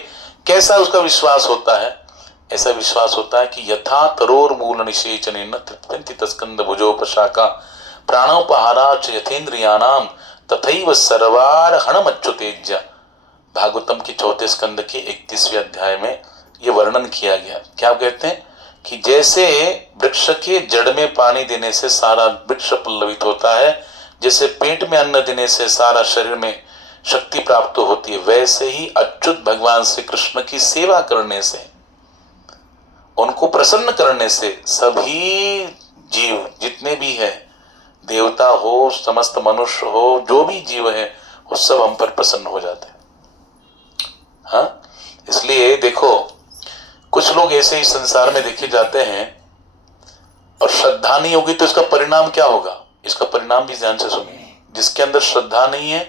कैसा उसका विश्वास होता है? ऐसा विश्वास होता है कि यथा तरोर मूल निषेचनेन तृप्यन्ति तस्कंद भुजोपशाखा प्राणोपहाराच यथेन्द्रियाणाम तथैव सर्वार हणमच्युतेज्य। भागवतम के 4 स्कंद के 31वें अध्याय में ये वर्णन किया गया। क्या कहते हैं कि जैसे वृक्ष के जड़ में पानी देने से सारा वृक्ष पल्लवित होता है, जैसे पेट में अन्न देने से सारा शरीर में शक्ति प्राप्त होती है, वैसे ही अच्युत भगवान श्री कृष्ण की सेवा करने से, उनको प्रसन्न करने से सभी जीव जितने भी है, देवता हो, समस्त मनुष्य हो, जो भी जीव है, वो सब हम पर प्रसन्न हो जाते हैं। हाँ, इसलिए देखो कुछ लोग ऐसे ही संसार में देखे जाते हैं, और श्रद्धा नहीं होगी तो इसका परिणाम क्या होगा? इसका परिणाम भी ध्यान से सुनिए। जिसके अंदर श्रद्धा नहीं है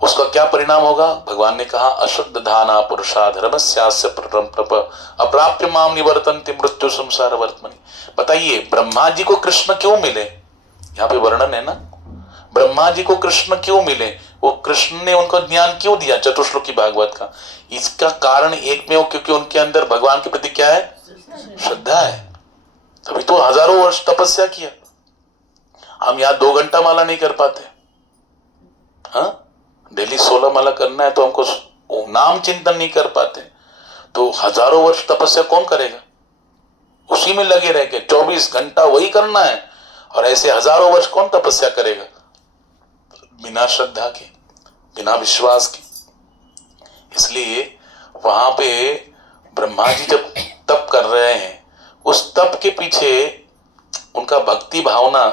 उसका क्या परिणाम होगा? भगवान ने कहा अशुद्ध धाना पुरुषा धर्मस्यास्य प्रप अप्राप्य माम निवर्तन्ते मृत्यु संसार वर्तमनि। बताइए ब्रह्मा जी को कृष्ण क्यों मिले? यहाँ पे वर्णन है ना, ब्रह्मा जी को कृष्ण क्यों मिले? वो कृष्ण ने उनको ज्ञान क्यों दिया चतुश्लोकी भागवत का? इसका कारण एक में हो, क्योंकि उनके अंदर भगवान के प्रति क्या है? श्रद्धा है। तभी तो हजारों वर्ष तपस्या किया। हम यहाँ 2 घंटा माला नहीं कर पाते। हाँ, डेली 16 माला करना है तो हमको नाम चिंतन नहीं कर पाते, तो हजारों वर्ष तपस्या कौन करेगा? उसी में लगे रह के 24 घंटा वही करना है, और ऐसे हजारों वर्ष कौन तपस्या करेगा बिना श्रद्धा के, बिना विश्वास के? इसलिए वहां पे ब्रह्मा जी जब तप कर रहे हैं, उस तप के पीछे उनका भक्ति भावना,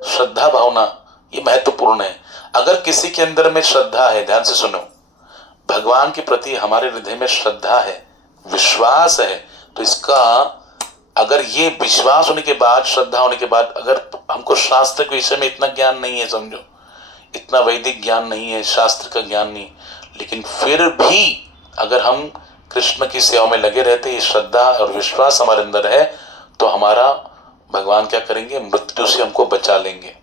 श्रद्धा भावना, ये महत्वपूर्ण है। अगर किसी के अंदर में श्रद्धा है, ध्यान से सुनो, भगवान के प्रति हमारे हृदय में श्रद्धा है, विश्वास है, तो इसका अगर ये विश्वास होने के बाद, श्रद्धा होने के बाद, अगर हमको शास्त्र के विषय में इतना ज्ञान नहीं है, समझो इतना वैदिक ज्ञान नहीं है, शास्त्र का ज्ञान नहीं, लेकिन फिर भी अगर हम कृष्ण की सेवा में लगे रहते, ये श्रद्धा और विश्वास हमारे अंदर है, तो हमारा भगवान क्या करेंगे, मृत्यु से हमको बचा लेंगे।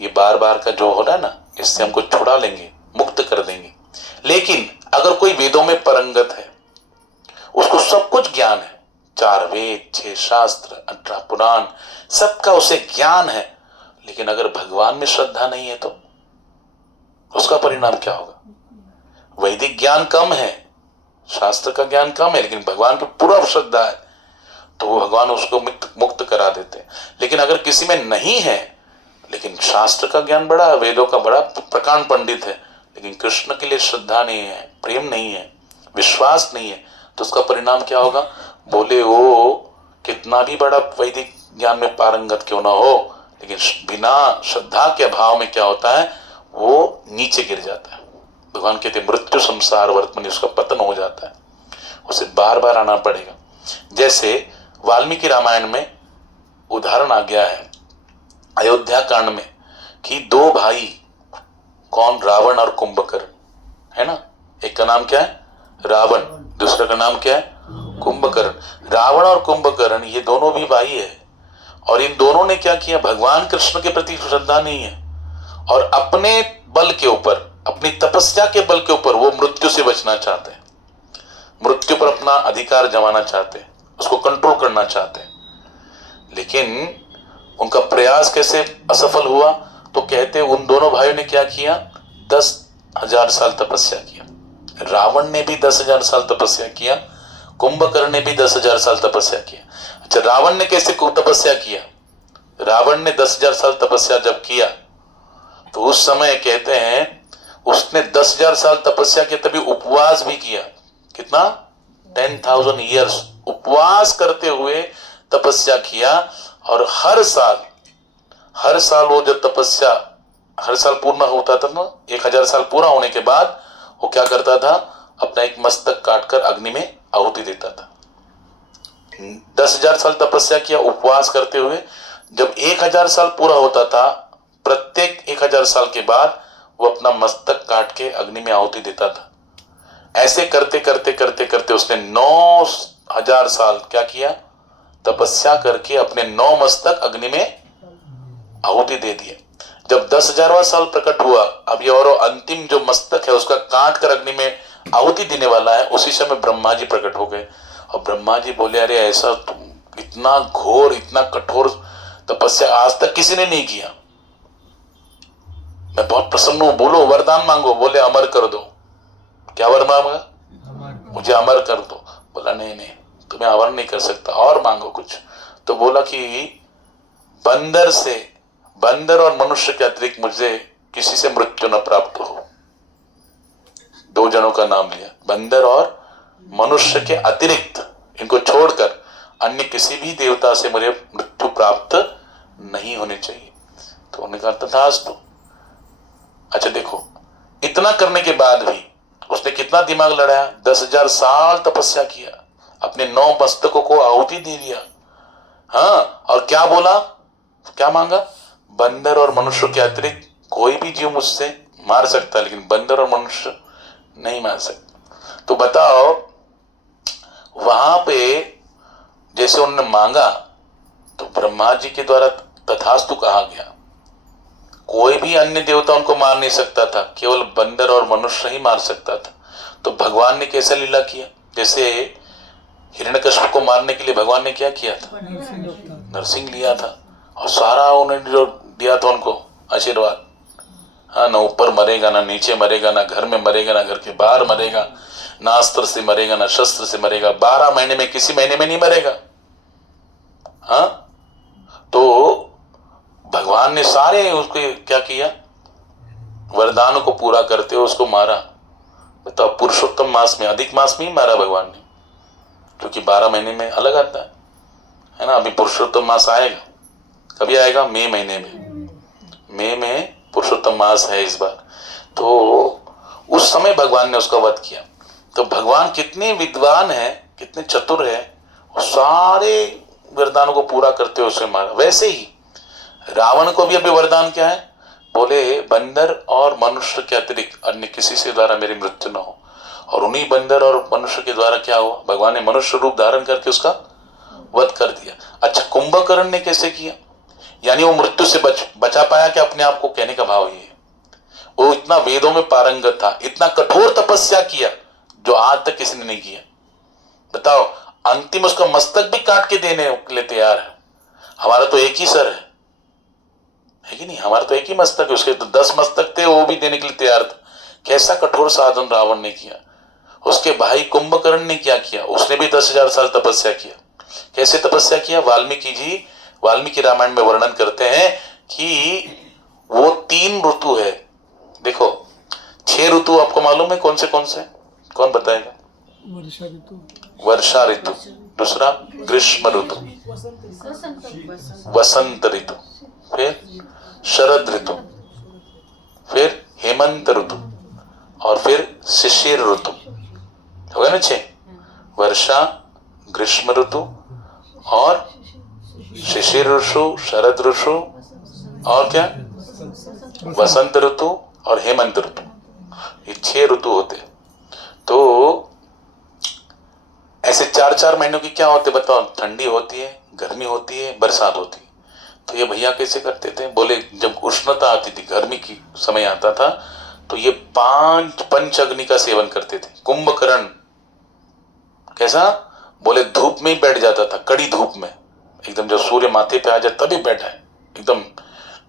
ये बार बार का जो हो रहा है ना, इससे हमको छुड़ा लेंगे, मुक्त कर देंगे। लेकिन अगर कोई वेदों में परंगत है, उसको सब कुछ ज्ञान है, 4 वेद, 6 शास्त्र, 18 पुराण, सबका उसे ज्ञान है, लेकिन अगर भगवान में श्रद्धा नहीं है तो उसका परिणाम क्या होगा? वैदिक ज्ञान कम है, शास्त्र का ज्ञान कम है, लेकिन भगवान की पूरा श्रद्धा है, तो वो भगवान उसको मुक्त करा देते हैं। लेकिन अगर किसी में नहीं है, लेकिन शास्त्र का ज्ञान बड़ा है, वेदों का बड़ा प्रकांड पंडित है, लेकिन कृष्ण के लिए श्रद्धा नहीं है, प्रेम नहीं है, विश्वास नहीं है, तो उसका परिणाम क्या होगा? बोले वो कितना भी बड़ा वैदिक ज्ञान में पारंगत क्यों ना हो, लेकिन बिना श्रद्धा के अभाव में क्या होता है, वो नीचे गिर जाता है। भगवान कहते मृत्यु संसार वर्तमान, उसका पतन हो जाता है, उसे बार बार आना पड़ेगा। जैसे वाल्मीकि रामायण में उदाहरण आ गया है अयोध्या कांड में कि 2 भाई, कौन? रावण और कुंभकर्ण, है ना। एक का नाम क्या है? रावण, दूसरे का नाम क्या है? कुंभकर्ण। रावण और कुंभकर्ण ये दोनों भी भाई है, और इन दोनों ने क्या किया? भगवान कृष्ण के प्रति श्रद्धा नहीं है, और अपने बल के ऊपर, अपनी तपस्या के बल के ऊपर वो मृत्यु से बचना चाहते हैं, मृत्यु पर अपना अधिकार जमाना चाहते हैं, उसको कंट्रोल करना चाहते हैं। लेकिन उनका प्रयास कैसे असफल हुआ? तो कहते उन दोनों भाइयों ने क्या किया? 10,000 साल तपस्या किया। रावण ने भी 10,000 साल तपस्या किया, कुंभकर्ण ने भी 10,000 साल तपस्या किया। अच्छा, रावण ने कैसे तपस्या किया? रावण ने 10,000 साल तपस्या जब किया, तो उस समय कहते हैं उसने 10,000 साल तपस्या किया, तभी उपवास भी किया। कितना? 10,000 ईयर्स उपवास करते हुए तपस्या किया। और हर साल वो जब तपस्या हर साल पूर्ण होता था ना, 1,000 साल पूरा होने के बाद वो क्या करता था? अपना एक मस्तक काटकर अग्नि में आहुति देता था। 10,000 साल तपस्या किया उपवास करते हुए। जब 1,000 साल पूरा होता था, प्रत्येक 1,000 साल के बाद वो अपना मस्तक काट के अग्नि में आहुति देता था। ऐसे करते करते करते करते उसने 9,000 साल क्या किया? तपस्या करके अपने 9 मस्तक अग्नि में आहुति दे दिए। जब 10,000वां साल प्रकट हुआ, अब ये और अंतिम जो मस्तक है उसका काट कर अग्नि में आहुति देने वाला है, उसी समय ब्रह्मा जी प्रकट हो गए। और ब्रह्मा जी बोले, अरे ऐसा इतना घोर, इतना कठोर तपस्या आज तक किसी ने नहीं किया, मैं बहुत प्रसन्न हूं, बोलो वरदान मांगो। बोले अमर कर दो। क्या वर मांगा? मुझे अमर कर दो। बोला नहीं नहीं, तुम्हें अमर नहीं कर सकता, और मांगो कुछ। तो बोला कि बंदर और मनुष्य के अतिरिक्त मुझे किसी से मृत्यु न प्राप्त हो। 2 जनों का नाम लिया, बंदर और मनुष्य के अतिरिक्त, इनको छोड़कर अन्य किसी भी देवता से मुझे मृत्यु प्राप्त नहीं होनी चाहिए। तो उन्होंने कहा तथास्तु। अच्छा देखो, इतना करने के बाद भी उसने कितना दिमाग लड़ाया? 10,000 साल तपस्या किया, अपने 9 मस्तकों को आहुति दे दिया। हाँ, और क्या बोला, क्या मांगा? बंदर और मनुष्य के अतिरिक्त कोई भी जीव मुझसे मार सकता, लेकिन बंदर और मनुष्य नहीं मार सकता। तो बताओ, वहां पे जैसे उन्होंने मांगा तो ब्रह्मा जी के द्वारा तथास्तु कहा गया। कोई भी अन्य देवता उनको मार नहीं सकता था, केवल बंदर और मनुष्य ही मार सकता था। तो भगवान ने कैसे लीला किया? जैसे हिरण्यकश्यप को मारने के लिए भगवान ने क्या किया था? नरसिंह लिया था, और सारा उन्होंने जो दिया था उनको आशीर्वाद। हाँ, ना ऊपर मरेगा, ना नीचे मरेगा, ना घर में मरेगा, ना घर के बाहर मरेगा, ना अस्त्र से मरेगा, ना शस्त्र से मरेगा, 12 महीने में किसी महीने में नहीं मरेगा। हाँ, तो भगवान ने सारे उसको क्या किया? वरदानों को पूरा करते हुए उसको मारा। बताओ, पुरुषोत्तम मास में, अधिक मास में ही मारा भगवान ने, क्योंकि 12 महीने में अलग आता है ना। अभी पुरुषोत्तम मास आएगा, कभी आएगा? मई महीने में, मई में पुरुषोत्तम मास है इस बार। तो उस समय भगवान ने उसका वध किया। तो भगवान कितने विद्वान है, कितने चतुर है, और सारे वरदानों को पूरा करते हुए उसे मारा। वैसे ही रावण को भी अभी वरदान क्या है? बोले बंदर और मनुष्य के अतिरिक्त अन्य किसी से द्वारा मेरी मृत्यु न हो। और उन्हीं बंदर और मनुष्य के द्वारा क्या हुआ, भगवान ने मनुष्य रूप धारण करके उसका वध कर दिया। अच्छा, कुंभकर्ण ने कैसे किया? यानी वो मृत्यु से बचा पाया कि अपने आप को, कहने का भाव ये है वो इतना वेदों में पारंगत था, इतना कठोर तपस्या किया जो आज तक किसी ने नहीं किया। बताओ, अंतिम उसका मस्तक भी काट के देने के लिए तैयार है। हमारा तो एक ही सर है कि नहीं? हमारा तो एक ही मस्तक है, उसके तो 10 मस्तक थे, वो भी देने के लिए तैयार था। कैसा कठोर साधन रावण ने किया। उसके भाई कुंभकर्ण ने क्या किया? उसने भी 10,000 साल तपस्या किया। कैसे तपस्या किया? वाल्मीकि रामायण में वर्णन करते हैं कि वो 3 ऋतु है। देखो, 6 ऋतु आपको मालूम है कौन से? कौन बताएगा? वर्षा ऋतु, दूसरा ग्रीष्म ऋतु, वसंत ऋतु, फिर शरद ऋतु, फिर हेमंत ऋतु और फिर शिशिर ऋतु। हो गया ना 6? वर्षा, ग्रीष्म ऋतु और शिशिर ऋतु, शरद ऋतु और क्या, वसंत ऋतु और हेमंत ऋतु। ये 6 ऋतु होते। तो ऐसे 4-4 महीनों की क्या होते बताओ? ठंडी होती है, गर्मी होती है, बरसात होती है। तो ये भैया कैसे करते थे? बोले जब उष्णता आती थी, गर्मी की समय आता था, तो ये 5 पंच अग्नि का सेवन करते थे। कुंभकर्ण कैसा? बोले धूप में ही बैठ जाता था, कड़ी धूप में, एकदम जब सूर्य माथे पे आ जाए तभी बैठा है, एकदम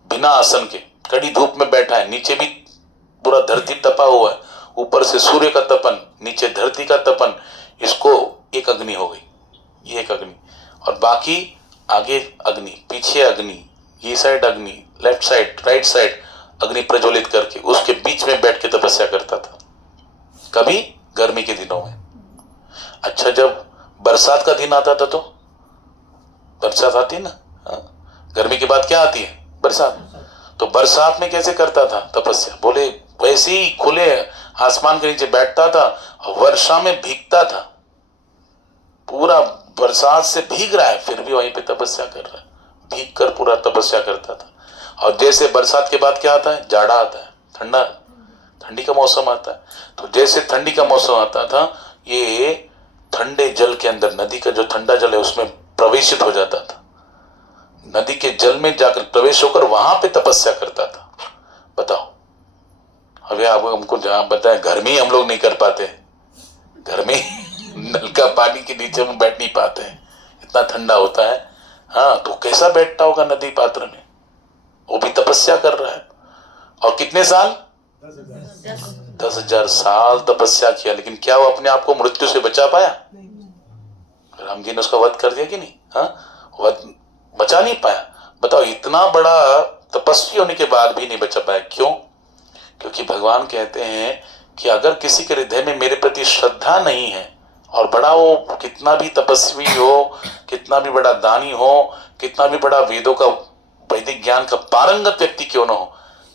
बिना आसन के कड़ी धूप में बैठा है। नीचे भी पूरा धरती तपा हुआ है, ऊपर से सूर्य का तपन, नीचे धरती का तपन। इसको एक अग्नि हो गई, ये एक अग्नि। और बाकी आगे अग्नि, पीछे अग्नि, ये साइड अग्नि, लेफ्ट साइड, राइट साइड अग्नि प्रज्वलित करके उसके बीच में बैठ के तपस्या करता था, कभी गर्मी के दिनों में। अच्छा, जब बरसात का दिन आता था तो बरसात आती है ना, गर्मी के बाद क्या आती है? बरसात। तो बरसात में कैसे करता था तपस्या? बोले वैसे ही खुले आसमान के नीचे बैठता था, वर्षा में भीगता था, पूरा बरसात से भीग रहा है फिर भी वहीं पे तपस्या कर रहा है, भीग कर पूरा तपस्या करता था। और जैसे बरसात के बाद क्या आता है? जाड़ा आता है, ठंडी का मौसम आता है। तो जैसे ठंडी का मौसम आता था, ये ठंडे जल के अंदर, नदी का जो ठंडा जल है उसमें प्रवेशित हो जाता था, नदी के जल में जाकर प्रवेश होकर वहां पे तपस्या करता था। बताओ, अभी आप हमको जहां बताए, घर में ही हम लोग नहीं कर पाते, घर में नल का पानी के नीचे हम बैठ नहीं पाते हैं, इतना ठंडा होता है। हाँ, तो कैसा बैठता होगा नदी पात्र में? वो भी तपस्या कर रहा है। और कितने साल? 10,000 साल तपस्या किया, लेकिन क्या वो अपने आप को मृत्यु से बचा पाया? राम जी ने उसका वध कर दिया कि नहीं? वध बचा नहीं पाया। बताओ, इतना बड़ा तपस्वी होने के बाद भी नहीं बचा पाया। क्यों? क्योंकि भगवान कहते हैं कि अगर किसी के हृदय में मेरे प्रति श्रद्धा नहीं है, और बड़ा वो कितना भी तपस्वी हो, कितना भी बड़ा दानी हो, कितना भी बड़ा वेदों का, वैदिक ज्ञान का पारंगत व्यक्ति क्यों ना हो,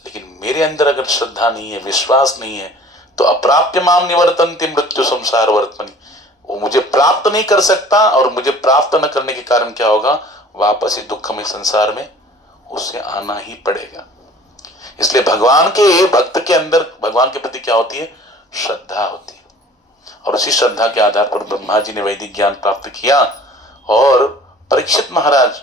लेकिन मेरे अंदर अगर श्रद्धा नहीं है, विश्वास नहीं है, तो अप्राप्य माम निवर्तन्ति मृत्यु संसार वर्तमनि, वो मुझे प्राप्त नहीं कर सकता। और मुझे प्राप्त न करने के कारण क्या होगा? वापस ही दुखमय संसार में उसे आना ही पड़ेगा। इसलिए भगवान के भक्त के अंदर भगवान के प्रति क्या होती है? श्रद्धा होती है। और उसी श्रद्धा के आधार पर ब्रह्मा जी ने वैदिक ज्ञान प्राप्त किया। और परीक्षित महाराज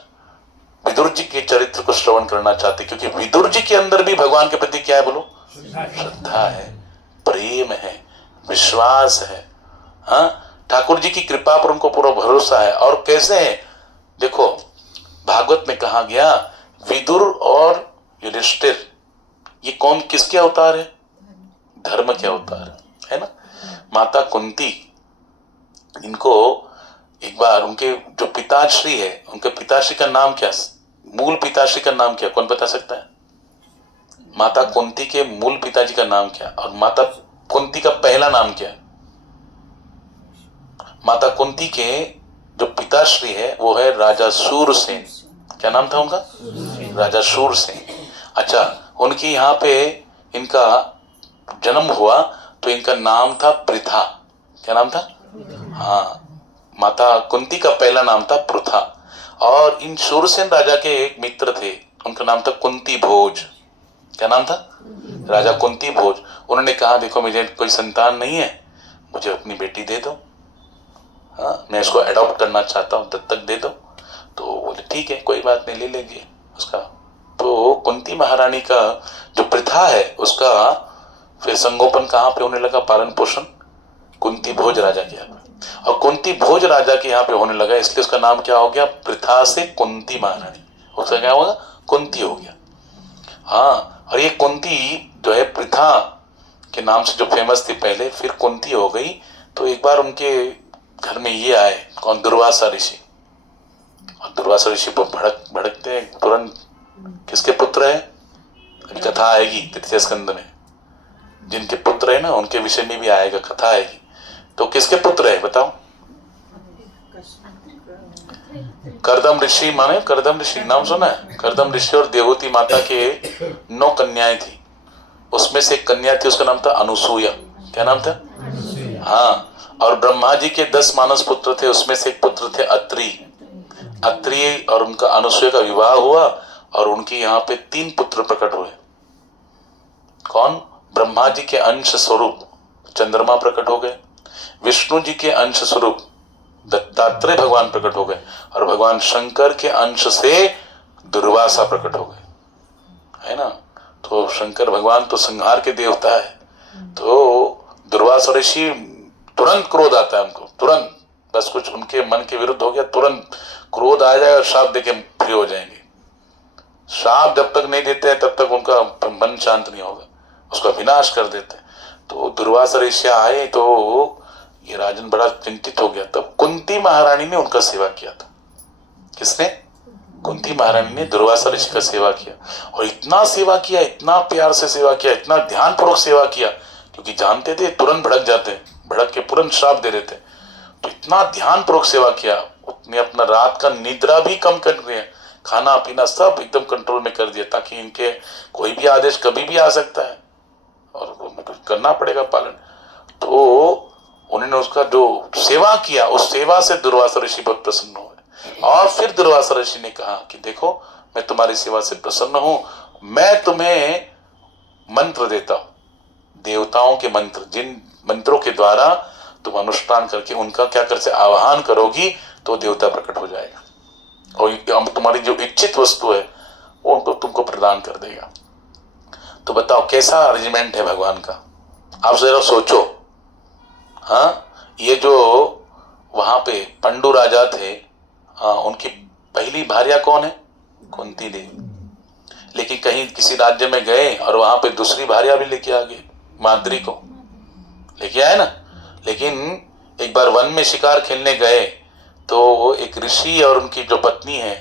विदुर जी के चरित्र को श्रवण करना चाहते, क्योंकि विदुर जी के अंदर भी भगवान के प्रति क्या है? बोलो, श्रद्धा है, प्रेम है, विश्वास है। ठाकुर जी की कृपा पर उनको पूरा भरोसा है। और कैसे है? देखो, भागवत में कहा गया, विदुर और युधिष्ठिर ये कौन, किसके अवतार है? धर्म के अवतार है ना। माता कुंती, इनको एक बार उनके जो पिताश्री है, उनके पिताश्री का नाम क्या, मूल पिताश्री का नाम क्या, कौन बता सकता है? माता कुंती के मूल पिताजी का नाम क्या, और माता कुंती का पहला नाम क्या है? माता कुंती के जो पिताश्री है वो है राजा सूरसेन। क्या नाम था उनका? राजा सूरसेन। अच्छा, उनके यहाँ पे इनका जन्म हुआ तो इनका नाम था पृथा। क्या नाम था? हाँ, माता कुंती का पहला नाम था पृथा। और इन सूरसेन राजा के एक मित्र थे, उनका नाम था कुंती भोज। क्या नाम था? राजा कुंती भोज। उन्होंने कहा, देखो मुझे कोई संतान नहीं है, मुझे अपनी बेटी दे दो, हाँ मैं इसको अडॉप्ट करना चाहता हूँ, दत्तक दे दो। तो बोले ठीक है कोई बात नहीं, ले लेंगे उसका। तो कुंती महारानी का जो प्रथा है उसका फिर संगोपन कहाँ पे होने लगा, पालन पोषण कुंती भोज राजा के यहाँ पे। और कुंती भोज राजा के यहाँ पे होने लगा, इसलिए उसका नाम क्या हो गया, प्रथा से कुंती महारानी, उसका क्या होगा, कुंती हो गया। हाँ, और ये कुंती जो है प्रथा के नाम से जो फेमस थी पहले, फिर कुंती हो गई। तो एक बार उनके घर में ये आए, कौन, दुर्वासा ऋषि। और दुर्वासा ऋषि पर भड़कते तुरंत, किसके पुत्र है, कथा आएगी तृतीय स्कंद में, जिनके पुत्र है ना उनके विषय में भी आएगा, कथा आएगी। तो किसके पुत्र है बताओ, करदम ऋषि, माने करदम ऋषि नाम सुना है, करदम ऋषि और देवहूति माता के 9 कन्याएं थी, उसमें से एक कन्या थी उसका नाम था अनुसूया। क्या नाम था, हाँ। और ब्रह्मा जी के 10 मानस पुत्र थे, उसमें से एक पुत्र थे अत्रि। अत्रि और उनका अनुसूया का विवाह हुआ और उनके यहाँ पे 3 पुत्र प्रकट हुए। कौन, ब्रह्मा जी के अंश स्वरूप चंद्रमा प्रकट हो गए, विष्णु जी के अंश स्वरूप दत्तात्रेय भगवान प्रकट हो गए, और भगवान शंकर के अंश से दुर्वासा प्रकट हो गए, है ना। तो शंकर भगवान तो संहार के देवता है, तो दुर्वासा ऋषि तुरंत क्रोध आता है उनको, तुरंत बस कुछ उनके मन के विरुद्ध हो गया, तुरंत क्रोध आ जाएगा और श्राप देके फ्री हो जाएंगे। श्राप जब तक नहीं देते हैं तब तक उनका मन शांत नहीं होगा, उसका विनाश कर देते हैं। तो दुर्वासा ऋषि आए तो ये राजन बड़ा चिंतित हो गया। तब कुंती महारानी ने उनका सेवा किया था। किसने, कुंती महारानी ने दुर्वासा ऋषि का सेवा किया, और इतना सेवा किया, इतना प्यार से सेवा किया, इतना ध्यानपूर्वक सेवा किया, क्योंकि जानते थे तुरंत भड़क जाते, भड़क के तुरंत श्राप दे देते। तो इतना ध्यानपूर्वक सेवा किया, उसने अपना रात का निद्रा भी कम कर दिया, खाना पीना सब एकदम कंट्रोल में कर दिया, ताकि इनके कोई भी आदेश कभी भी आ सकता है और करना पड़ेगा पालन। तो उन्होंने उसका जो सेवा किया, उस सेवा से दुर्वासा ऋषि बहुत प्रसन्न हुए। और फिर दुर्वासा ऋषि ने कहा कि देखो मैं तुम्हारी सेवा से प्रसन्न हूं, मैं तुम्हें मंत्र देता हूं, देवताओं के मंत्र, जिन मंत्रों के द्वारा तुम अनुष्ठान करके उनका क्या कर से आवाहन करोगी तो देवता प्रकट हो जाएगा, और तुम्हारी जो इच्छित वस्तु है वो तो तुमको प्रदान कर देगा। तो बताओ कैसा अरेंजमेंट है भगवान का, आप जरा सोचो। हाँ, ये जो वहां पे पंडु राजा थे, हाँ, उनकी पहली भार्या कौन है, कुंती देवी। लेकिन कहीं किसी राज्य में गए और वहां पे दूसरी भार्या भी लेके आ गए, माद्री को लेके आए ना। लेकिन एक बार वन में शिकार खेलने गए तो एक ऋषि और उनकी जो पत्नी है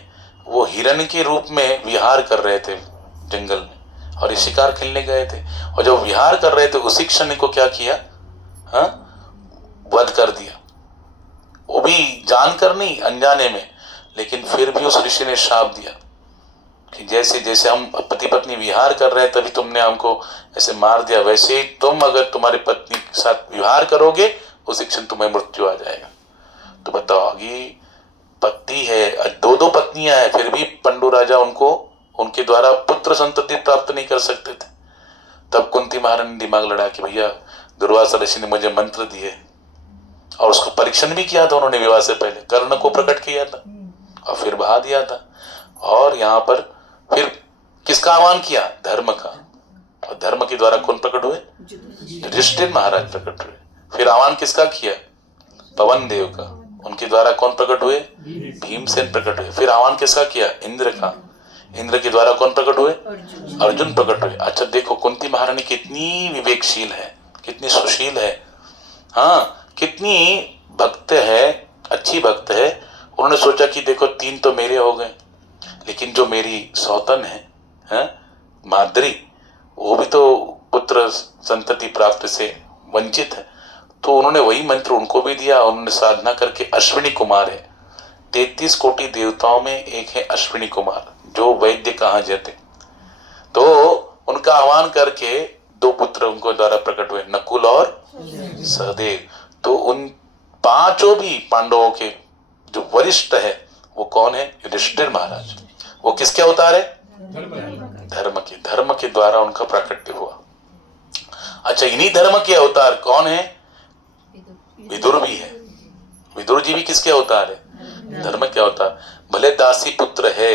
वो हिरण के रूप में विहार कर रहे थे जंगल में, और ये शिकार खेलने गए थे, और जब विहार कर रहे थे उसी क्षण को क्या किया, हाँ, वध कर दिया, वो भी जानकर नहीं, अनजाने में। लेकिन फिर भी उस ऋषि ने श्राप दिया कि जैसे जैसे हम पति पत्नी विहार कर रहे हैं तभी तुमने हमको ऐसे मार दिया, वैसे ही तुम अगर तुम्हारी पत्नी के साथ विहार करोगे उसी क्षण तुम्हें मृत्यु आ जाएगा। तो बताओ, ये पति है, 2 पत्नियां हैं, फिर भी पंडु राजा उनको उनके द्वारा पुत्र संतति प्राप्त नहीं कर सकते थे। तब कुंती महारानी ने दिमाग लड़ा कि भैया दुर्वासा ऋषि ने मुझे मंत्र दिए, और उसको परीक्षण भी किया था उन्होंने, विवाह से पहले कर्ण को प्रकट किया था और फिर बहा दिया था। और यहाँ पर फिर किसका आह्वान किया, धर्म का, और धर्म के द्वारा कौन प्रकट हुए, युधिष्ठिर महाराज प्रकट हुए। फिर आह्वान किसका किया, पवन देव का, उनके द्वारा कौन प्रकट हुए, भीमसेन प्रकट हुए। फिर आह्वान किसका किया, इंद्र का, इंद्र के द्वारा कौन प्रकट हुए, अर्जुन प्रकट हुए। अच्छा देखो कुंती महारानी कितनी विवेकशील है, कितनी सुशील है, हाँ, कितनी भक्त है, अच्छी भक्त है। उन्होंने सोचा कि देखो 3 तो मेरे हो गए, लेकिन जो मेरी सौतन है, माद्री, वो भी तो पुत्र संतति प्राप्त से वंचित है। तो उन्होंने वही मंत्र उनको भी दिया, उन्होंने साधना करके, अश्विनी कुमार है, 33 कोटि देवताओं में एक है अश्विनी कुमार, जो वैद्य कहा जाते। तो उनका आह्वान करके 2 पुत्र उनको द्वारा प्रकट हुए, नकुल और सहदेव। तो उन 5 भी पांडवों के जो वरिष्ठ है वो कौन है, युधिष्ठिर महाराज। वो किसके अवतार है, धर्म के द्वारा उनका प्राकट्य हुआ। अच्छा, इन्हीं धर्म के अवतार कौन है, विदुर भी है। विदुर जी भी किसके अवतार है? धर्म के अवतार। भले दासी पुत्र है,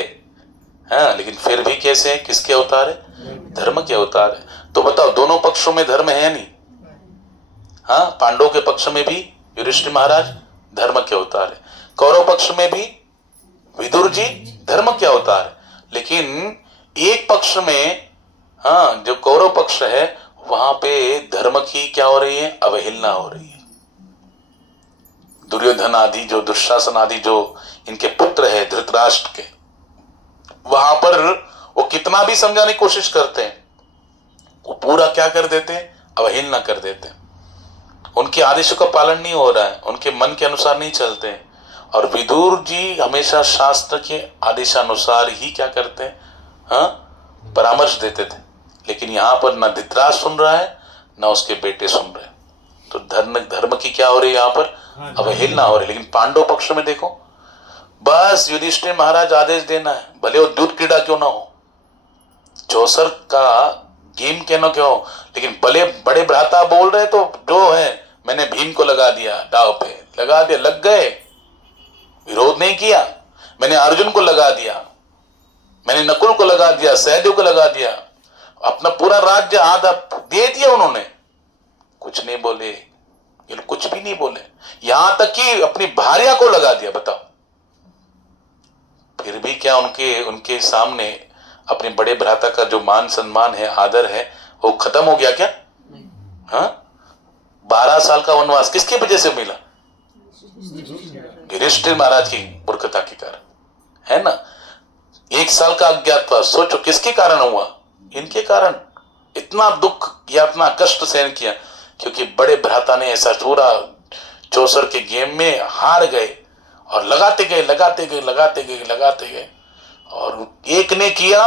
हाँ, लेकिन फिर भी कैसे है? किसके अवतार है? धर्म के अवतार है। तो बताओ, दोनों पक्षों में धर्म है या नहीं? हाँ, पांडवों के पक्ष में भी युधिष्ठिर महाराज धर्म के अवतार है, कौरव पक्ष में भी विदुर जी धर्म के अवतार है। लेकिन एक पक्ष में, हाँ, जो कौरव पक्ष है, वहां पे धर्म की क्या हो रही है? अवहेलना हो रही है। दुर्योधन आदि, जो दुशासन आदि, जो इनके पुत्र है धृतराष्ट्र के, वहां पर वो कितना भी समझाने की कोशिश करते हैं, वो पूरा क्या कर देते हैं? अवहेलना कर देते हैं। उनके आदेशों का पालन नहीं हो रहा है, उनके मन के अनुसार नहीं चलते हैं। और विदुर जी हमेशा शास्त्र के आदेशानुसार ही क्या करते हैं? हाँ, परामर्श देते थे। लेकिन यहां पर न धृतराष्ट्र सुन रहा है, न उसके बेटे सुन रहे हैं। तो धर्म की क्या हो रही है? यहां पर अवहेलना हो रही है। लेकिन पांडव पक्ष में देखो, बस युधिष्ठिर महाराज आदेश देना है, भले वो दूध क्रीड़ा क्यों ना हो, चौसर का गेम क्यों ना क्यों हो, लेकिन भले बड़े भ्राता बोल रहे तो जो है, मैंने भीम को लगा दिया, दाव पे लगा दिया, लग गए, विरोध नहीं किया। मैंने अर्जुन को लगा दिया, मैंने नकुल को लगा दिया, सहदेव को लगा दिया, अपना पूरा राज्य आधा दे दिया उन्होंने, कुछ नहीं बोले, ये लोग कुछ भी नहीं बोले। यहां तक कि अपनी भार्या को लगा दिया। बताओ, फिर भी क्या उनके सामने अपने बड़े भ्राता का जो मान सम्मान है, आदर है, वो खत्म हो गया क्या? हाँ, 12 साल का वनवास किसकी वजह से मिला? युधिष्ठिर महाराज की मूर्खता के कारण, है ना। 1 साल का अज्ञातवास, सोचो किसके कारण हुआ? इनके कारण इतना दुख या इतना कष्ट सहन किया, क्योंकि बड़े भ्राता ने ऐसा पूरा चौसर के गेम में हार गए और लगाते गए, और एक ने किया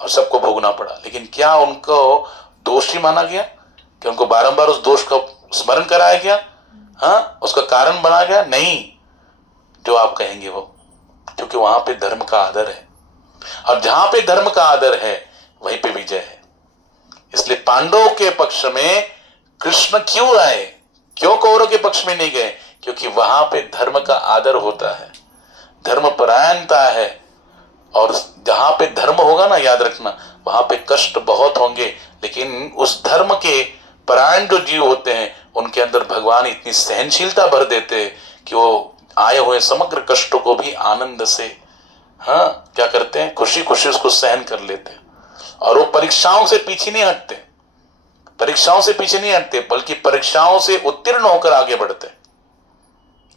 और सबको भोगना पड़ा। लेकिन क्या उनको दोषी माना गया? कि उनको बारंबार उस दोष का स्मरण कराया गया? हाँ, उसका कारण बनाया गया? नहीं, जो आप कहेंगे वो, क्योंकि वहां पे धर्म का आदर है, और जहां पे धर्म का आदर है वहीं पे विजय है। इसलिए पांडवों के पक्ष में कृष्ण क्यों आए, क्यों कौरव के पक्ष में नहीं गए? क्योंकि वहां पे धर्म का आदर होता है, धर्म परायणता है। और जहां पे धर्म होगा ना, याद रखना, वहां पे कष्ट बहुत होंगे, लेकिन उस धर्म के परायण जो जीव होते हैं, उनके अंदर भगवान इतनी सहनशीलता भर देते हैं कि वो आए हुए समग्र कष्टों को भी आनंद से, हाँ, क्या करते हैं? खुशी खुशी उसको सहन कर लेते हैं। और वो परीक्षाओं से पीछे नहीं हटते, बल्कि परीक्षाओं से उत्तीर्ण होकर आगे बढ़ते हैं।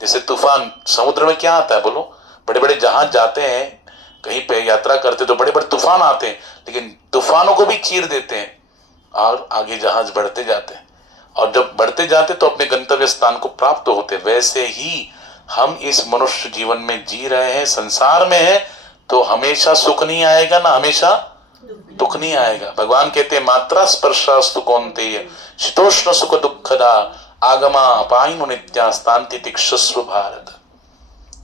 जैसे तूफान, समुद्र में क्या आता है बोलो? बड़े बड़े जहाज जाते हैं, कहीं पे यात्रा करते तो बड़े बड़े तूफान आते हैं, लेकिन तूफानों को भी चीर देते हैं और आगे जहाज बढ़ते जाते हैं। और जब बढ़ते जाते तो अपने गंतव्य स्थान को प्राप्त होते। वैसे ही हम इस मनुष्य जीवन में जी रहे हैं, संसार में है, तो हमेशा सुख नहीं आएगा ना, हमेशा दुख नहीं आएगा। भगवान कहते हैं, मात्रा स्पर्शास्तु कौन्तेय शीतोष्ण सुख दुखदा आगमा अपायिनो नित्यास्तान्ति तिक्षस्व भारत।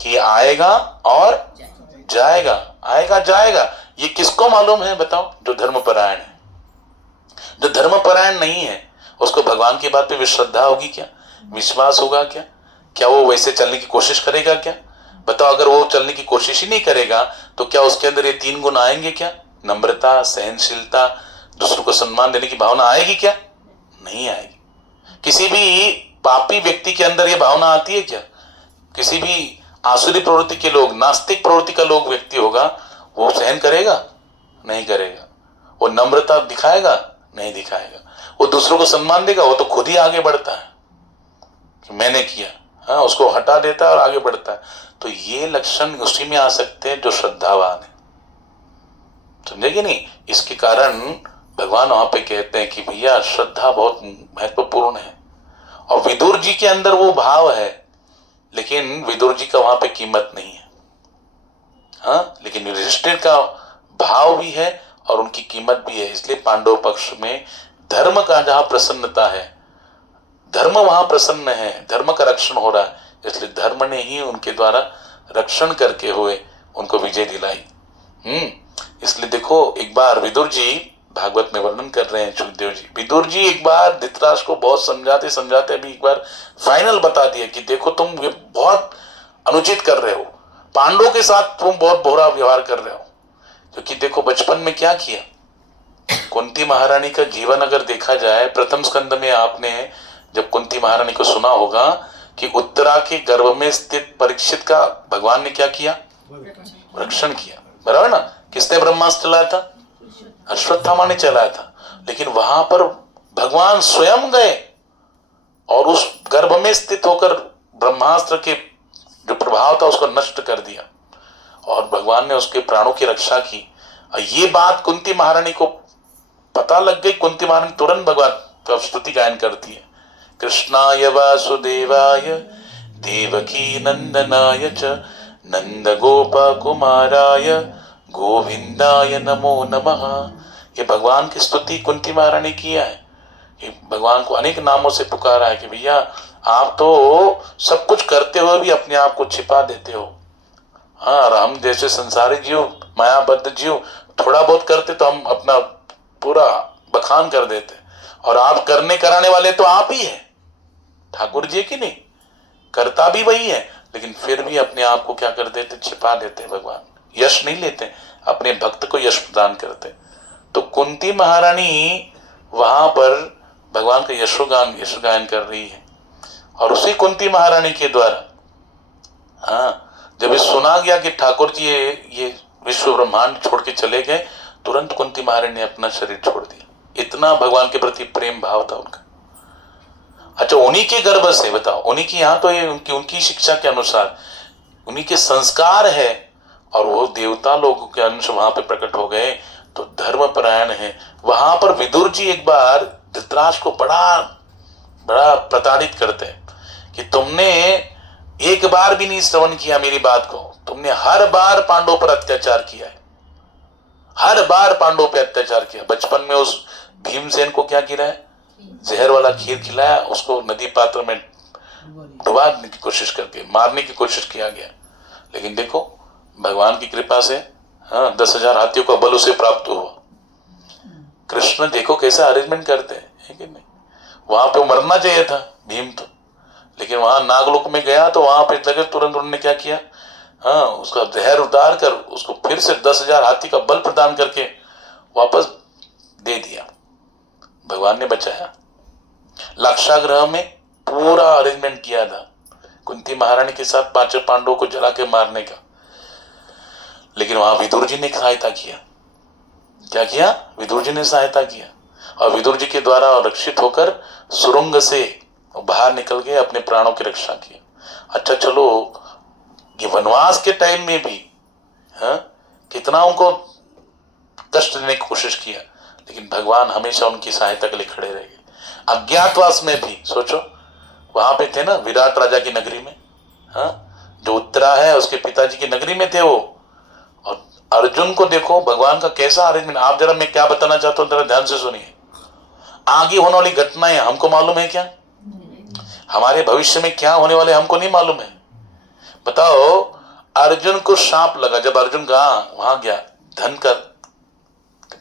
कि आएगा और जाएगा, आएगा जाएगा। ये किसको मालूम है बताओ? जो धर्मपरायण है। जो धर्मपरायण नहीं है, उसको भगवान की बात पे विश्रद्धा होगी क्या? विश्वास होगा क्या? क्या वो वैसे चलने की कोशिश करेगा क्या? बताओ, अगर वो चलने की कोशिश ही नहीं करेगा तो क्या उसके अंदर ये 3 गुण आएंगे क्या? नम्रता, सहनशीलता, दूसरों को सम्मान देने की भावना आएगी क्या? नहीं आएगी। किसी भी पापी व्यक्ति के अंदर ये भावना आती है क्या? किसी भी आसुरी प्रवृत्ति के लोग, नास्तिक प्रवृत्ति का लोग व्यक्ति होगा, वो सहन करेगा? नहीं करेगा। वो नम्रता दिखाएगा? नहीं दिखाएगा। वो दूसरों को सम्मान देगा? वो तो खुद ही आगे बढ़ता है कि मैंने किया, हाँ, उसको हटा देता है और आगे बढ़ता है। तो ये लक्षण उसी में आ सकते हैं जो श्रद्धावान है, समझे कि नहीं? इसके कारण भगवान वहां पे कहते हैं कि भैया श्रद्धा बहुत महत्वपूर्ण है। और विदुर जी के अंदर वो भाव है, लेकिन विदुर जी का वहां पे कीमत नहीं है, हाँ, लेकिन युधिष्ठिर का भाव भी है और उनकी कीमत भी है। इसलिए पांडव पक्ष में धर्म का जहां प्रसन्नता है, धर्म वहां प्रसन्न है, धर्म का रक्षण हो रहा है, इसलिए धर्म ने ही उनके द्वारा रक्षण करके हुए उनको विजय दिलाई। इसलिए देखो, एक बार विदुर जी भागवत में वर्णन कर रहे हैं सुखदेव जी। विदुर जी एक बार धृतराष्ट्र को बहुत समझाते समझाते अभी एक बार फाइनल बता दिया कि देखो तुम ये बहुत अनुचित कर रहे हो, पांडवों के साथ तुम बहुत बुरा व्यवहार कर रहे हो। क्योंकि देखो बचपन में क्या किया, कुंती महारानी का जीवन अगर देखा जाए, प्रथम स्कंद में आपने जब कुंती महारानी को सुना होगा कि उत्तरा के गर्भ में स्थित परीक्षित का भगवान ने क्या किया, रक्षण किया, बराबर ना। किसने ब्रह्मास्त्र चलाया था, अश्वत्थामा ने चलाया था। लेकिन वहां पर भगवान स्वयं गए और उस गर्भ में स्थित होकर ब्रह्मास्त्र के जो प्रभाव था उसको नष्ट कर दिया और भगवान ने उसके प्राणों की रक्षा की। ये बात कुंती महारानी को पता लग गई। कुंती महारानी तुरंत भगवान का स्तुति गायन करती है, कृष्णाय वासुदेवाय देवकी नंदनाय च नंद गोपा कुमाराय गोविंदाय नमो नमः। ये भगवान की स्तुति कुंती महारानी किया है। ये भगवान को अनेक नामों से पुकारा है कि भैया आप तो सब कुछ करते हुए भी अपने आप को छिपा देते हो। हाँ, और हम जैसे संसारी जीव, मायाबद्ध जीव थोड़ा बहुत करते तो हम अपना पूरा बखान कर देते, और आप करने कराने वाले तो आप ही है, ठाकुर जी की नहीं, करता भी वही है, लेकिन फिर भी अपने आप को क्या कर देते, छिपा देते। भगवान यश नहीं लेते, अपने भक्त को यश प्रदान करते। तो कुंती महारानी वहां पर भगवान का यश गायन कर रही है और उसी कुंती महारानी के द्वारा जब ये सुना गया कि ठाकुर जी ये विश्व ब्रह्मांड छोड़ के चले गए, तुरंत कुंती महारानी ने अपना शरीर छोड़ दिया। इतना भगवान के प्रति प्रेम भाव था उनका। अच्छा, उन्हीं के गर्भ से, बताओ, उन्हीं की, यहाँ तो ये उनकी शिक्षा के अनुसार उन्हीं के संस्कार है और वो देवता लोगों के अंश वहां पे प्रकट हो गए, तो धर्म परायण है। वहां पर विदुर जी एक बार धृतराष्ट्र को बड़ा बड़ा प्रताड़ित करते हैं कि तुमने एक बार भी नहीं श्रवण किया मेरी बात को, तुमने हर बार पांडवों पर अत्याचार किया है, हर बार पांडवों पर अत्याचार किया। बचपन में उस भीमसेन को क्या किया है, जहर वाला खीर खिलाया, उसको नदी पात्र में डुबाने की कोशिश करके मारने की कोशिश किया गया। लेकिन देखो भगवान की कृपा से 10,000 हाथियों का बल उसे प्राप्त हुआ। कृष्ण देखो कैसा अरेंजमेंट करते हैं कि नहीं। वहां पे मरना चाहिए था भीम तो, लेकिन वहां नागलोक में गया तो वहां पे लगे तुरंत उन्होंने क्या किया, उसका जहर उतार कर उसको फिर से 10,000 हाथी का बल प्रदान करके वापस दे दिया। भगवान ने बचाया। लाक्षागृह में पूरा अरेंजमेंट किया था कुंती महारानी के साथ 5 पांडवों को जला के मारने का, लेकिन वहां विदुर जी ने सहायता किया। क्या किया, विदुर जी ने सहायता किया और विदुर जी के द्वारा रक्षित होकर सुरंग से बाहर निकल गए, अपने प्राणों की रक्षा की। अच्छा चलो, ये वनवास के टाइम में भी कितना उनको कष्ट देने की कोशिश किया, लेकिन भगवान हमेशा उनकी सहायता के लिए खड़े रह गए। अज्ञातवास में भी सोचो, वहां पे थे ना विराट राजा की नगरी में, जो उत्तरा है उसके पिताजी की नगरी में थे वो। और अर्जुन को देखो भगवान का कैसा अरेंजमेंट। आप जरा, मैं क्या बताना चाहता हूं जरा ध्यान से सुनिए। आगे होने वाली घटनाएं हमको मालूम है क्या, हमारे भविष्य में क्या होने वाले हमको नहीं मालूम है। बताओ, अर्जुन को शाप लगा जब अर्जुन वहां गया, धन का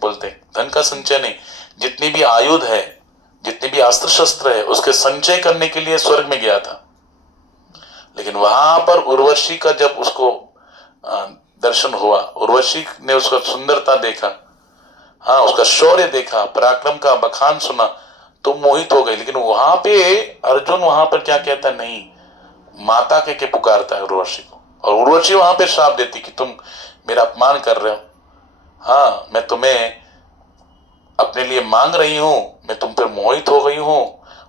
बोलते, धन का संचय नहीं, जितनी भी आयुध है, जितने भी अस्त्र शस्त्र है, उसके संचय करने के लिए स्वर्ग में गया था। लेकिन वहां पर उर्वशी का जब उसको दर्शन हुआ, उर्वशी ने उसका सुंदरता देखा, उसका शौर्य देखा, पराक्रम का बखान सुना, तो मोहित हो गई। लेकिन वहां पे अर्जुन वहां पर क्या कहता, नहीं, माता के पुकारता है उर्वशी को, और उर्वशी वहां पे श्राप देती कि तुम मेरा अपमान कर रहे हो, मैं तुम्हें अपने लिए मांग रही हूं, मैं तुम पर मोहित हो गई हूं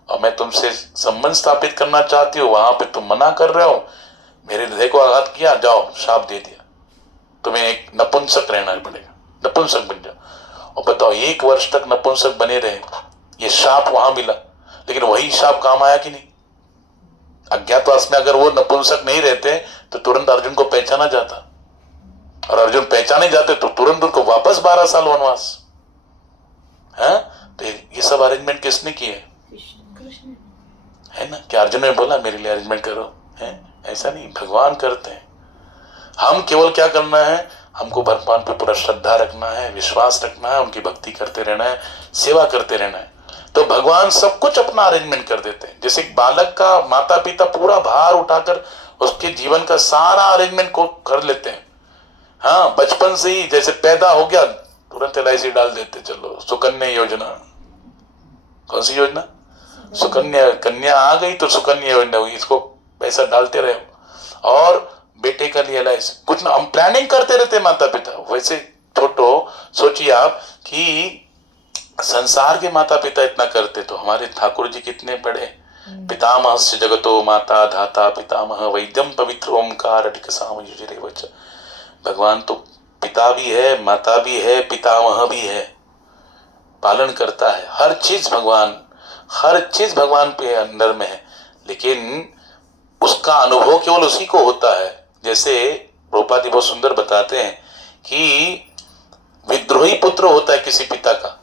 और मैं तुमसे संबंध स्थापित करना चाहती हूँ, वहां पे तुम मना कर रहे हो, मेरे हृदय को आघात किया, जाओ शाप दे दिया, तुम्हें एक नपुंसक रहना पड़ेगा, नपुंसक बन जाओ। और बताओ 1 वर्ष तक नपुंसक बने रहे, ये शाप वहां मिला, लेकिन वही शाप काम आया कि नहीं। अज्ञातवास में अगर वो नपुंसक नहीं रहते तो तुरंत अर्जुन को पहचाना जाता, और अर्जुन पहचाने जाते तो तुरंत उनको वापस 12 साल वनवास। तो ये सब अरेंजमेंट किसने किए, है ना। क्या अर्जुन ने बोला मेरे लिए अरेंजमेंट करो, है ऐसा नहीं, भगवान करते हैं। हम केवल क्या करना है, हमको भगवान पे पूरा श्रद्धा रखना है, विश्वास रखना है, उनकी भक्ति करते रहना है, सेवा करते रहना है। तो भगवान सब कुछ अपना अरेंजमेंट कर देते हैं। जैसे एक बालक का माता पिता पूरा भार उठाकर उसके जीवन का सारा अरेंजमेंट को कर लेते हैं। हाँ, बचपन से ही जैसे पैदा हो गया तुरंत LIC डाल देते, चलो सुकन्या योजना। कौन सी योजना? सुकन्या। कन्या आ गई तो सुकन्या योजना हुई, इसको पैसा डालते रहे। और बेटे का लिए LIC, कुछ ना, हम प्लानिंग करते रहते माता पिता। वैसे छोटो सोचिए आप कि संसार के माता पिता इतना करते तो हमारे ठाकुर जी कितने बड़े। पितामह से जगतो माता धाता पितामह वैद्यम पवित्र ओंकार अटिकसाम युजरे वच। भगवान तो पिता भी है, माता भी है, पितामह भी है, पालन करता है। हर चीज भगवान पे अंदर में है, लेकिन उसका अनुभव केवल उसी को होता है। जैसे प्रभुपाद जी बहुत सुंदर बताते हैं कि विद्रोही पुत्र होता है किसी पिता का,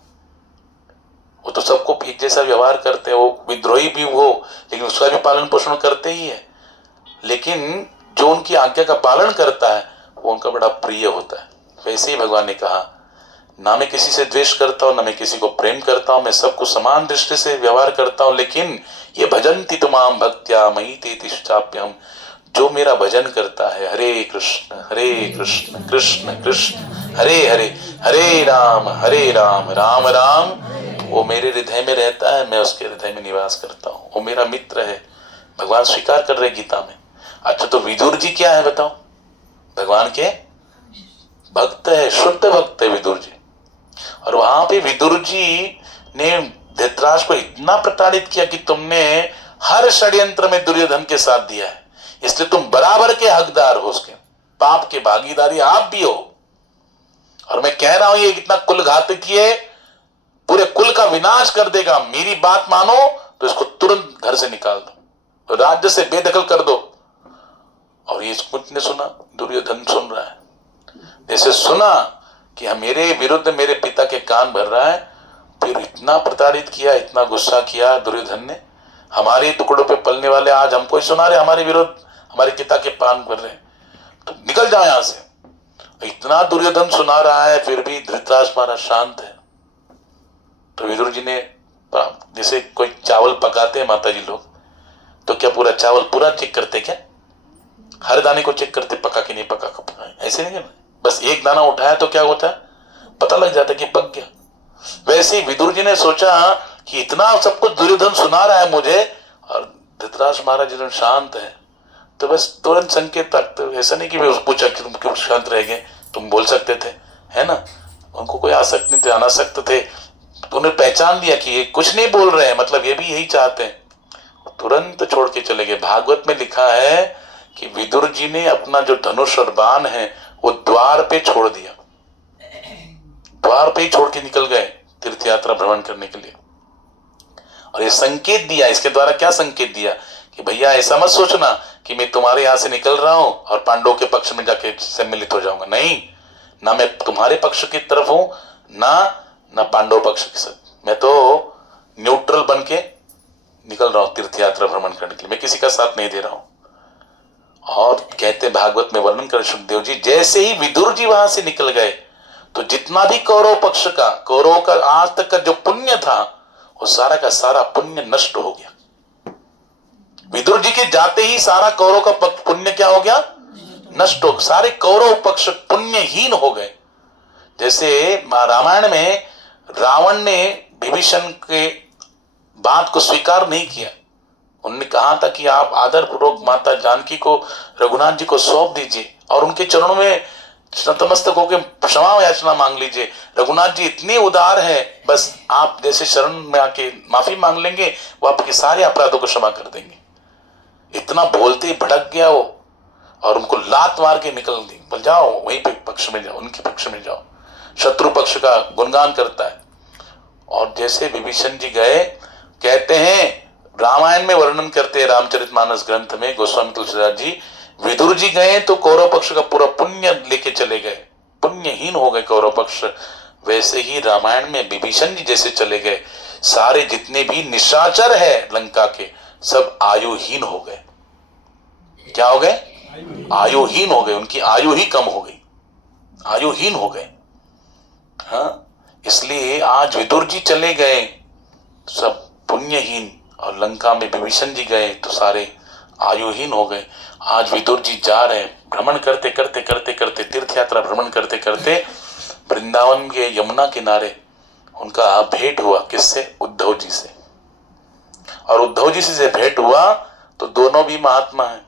वो तो सबको एक जैसा व्यवहार करते हैं, वो विद्रोही भी हो लेकिन उसका भी पालन पोषण करते ही है। लेकिन जो उनकी आज्ञा का पालन करता है वो उनका बड़ा प्रिय होता है। वैसे ही भगवान ने कहा, ना मैं किसी से द्वेष करता हूं, ना मैं किसी को प्रेम करता हूं, मैं सबको समान दृष्टि से व्यवहार करता हूं। लेकिन ये भजन्ति तुमाम भक्त्या मयि ते तिष्ठाप्यहम्, जो मेरा भजन करता है, हरे कृष्ण कृष्ण कृष्ण हरे हरे, हरे राम राम राम, वो मेरे हृदय में रहता है, मैं उसके हृदय में निवास करता हूँ, वो मेरा मित्र है। भगवान स्वीकार कर रहे गीता में। अच्छा, तो विदुर जी क्या है बताओ? भगवान के भक्त है, शुद्ध भक्त है विदुर जी। और वहां पे विदुर जी ने धृतराष्ट्र को इतना प्रताड़ित किया कि तुमने हर षड्यंत्र में दुर्योधन के साथ दिया है, इसलिए तुम बराबर के हकदार हो, उसके पाप के भागीदारी आप भी हो। और मैं कह रहा हूं ये कितना कुल घातकी है, पूरे कुल का विनाश कर देगा। मेरी बात मानो तो इसको तुरंत घर से निकाल दो, राज्य से बेदखल कर दो। और ये कुछ ने सुना, दुर्योधन सुन रहा है। जैसे सुना कि मेरे विरुद्ध मेरे पिता के कान भर रहा है, फिर इतना प्रताड़ित किया, इतना गुस्सा किया दुर्योधन ने। हमारे टुकड़ों पे पलने वाले आज हमको ही सुना रहे हमारे विरुद्ध, हमारे पिता के कान भर रहे, तो निकल जाओ यहां से। इतना दुर्योधन सुना रहा है, फिर भी धृतराष्ट्र महाराज शांत है। तो विदुर जी ने, जैसे कोई चावल पकाते हैं माता जी लोग, तो क्या पूरा चावल पूरा चेक करते क्या? हर दाने को चेक करते, पका कि नहीं पका, ऐसे नहीं करना। बस एक दाना उठाया तो क्या होता है, पता लग जाता है कि पक गया। वैसे ही विदुर जी ने सोचा कि इतना सब कुछ दुर्योधन सुना रहा है मुझे, और धृतराष्ट्र महाराज एकदम शांत है, तो बस तुरंत संकेत तक, ऐसा नहीं कि वे पूछा कि तुम क्यों शांत रह गए, तुम बोल सकते थे, है ना। उनको कोई आसक्त नहीं थे, अनासक्त थे। तो उन्हें पहचान लिया कि ये कुछ नहीं बोल रहे हैं, मतलब ये भी यही चाहते हैं, तुरंत छोड़ के चले गए। भागवत में लिखा है कि विदुर जी ने अपना जो धनुष और बाण है वो द्वार पे छोड़ दिया, द्वार पे ही छोड़ के निकल गए तीर्थ यात्रा भ्रमण करने के लिए। और ये संकेत दिया, इसके द्वारा क्या संकेत दिया कि भैया ऐसा मत सोचना कि मैं तुम्हारे यहां से निकल रहा हूं और पांडवों के पक्ष में जाके सम्मिलित हो जाऊंगा। नहीं, ना मैं तुम्हारे पक्ष की तरफ हूं, ना पांडव पक्ष के साथ, मैं तो न्यूट्रल बन के निकल रहा हूं तीर्थ यात्रा भ्रमण करने के लिए, मैं किसी का साथ नहीं दे रहा हूं। और कहते भागवत में वर्णन कर सुखदेव जी, जैसे ही विदुर जी वहां से निकल गए तो जितना भी कौरव पक्ष का, कौरव का आज तक का जो पुण्य था वो सारा का सारा पुण्य नष्ट हो गया। विदुर जी के जाते ही सारा कौरव का पुण्य क्या हो गया, नष्ट हो, सारे कौरव पक्ष पुण्यहीन हो गए। जैसे रामायण में रावण ने विभीषण के बात को स्वीकार नहीं किया, उन्होंने कहा था कि आप आदर पूर्वक माता जानकी को, रघुनाथ जी को सौंप दीजिए और उनके चरणों में नतमस्तक होकर क्षमा याचना मांग लीजिए। रघुनाथ जी इतने उदार है, बस आप जैसे शरण में आके माफी मांग लेंगे वो आपके सारे अपराधों को क्षमा कर देंगे। इतना बोलते ही भड़क गया वो और उनको लात मार के निकल दी, बोल जाओ वहीं पे पक्ष में जाओ, उनके पक्ष में जाओ। शत्रु पक्ष का गुणगान करता है। और जैसे विभीषण जी गए, कहते हैं रामायण में वर्णन करते हैं रामचरितमानस ग्रंथ में गोस्वामी तुलसीदास जी, विदुर जी गए तो कौरव पक्ष का पूरा पुण्य लेके चले गए, पुण्यहीन हो गए कौरव पक्ष। वैसे ही रामायण में विभीषण जी जैसे चले गए, सारे जितने भी निशाचर है लंका के सब आयुहीन हो गए। क्या हो गए? आयुहीन हो गए, उनकी आयु ही कम हो गई। आयुहीन हो गए। हाँ, इसलिए आज विदुर जी चले गए सब पुण्यहीन, और लंका में विभीषण जी गए तो सारे आयुहीन हो गए। आज विदुर जी जा रहे हैं, भ्रमण करते करते करते करते, तीर्थ यात्रा भ्रमण करते करते वृंदावन के यमुना किनारे उनका भेंट हुआ। किससे? उद्धव जी से। और उद्धव जी से भेंट हुआ तो दोनों भी महात्मा हैं,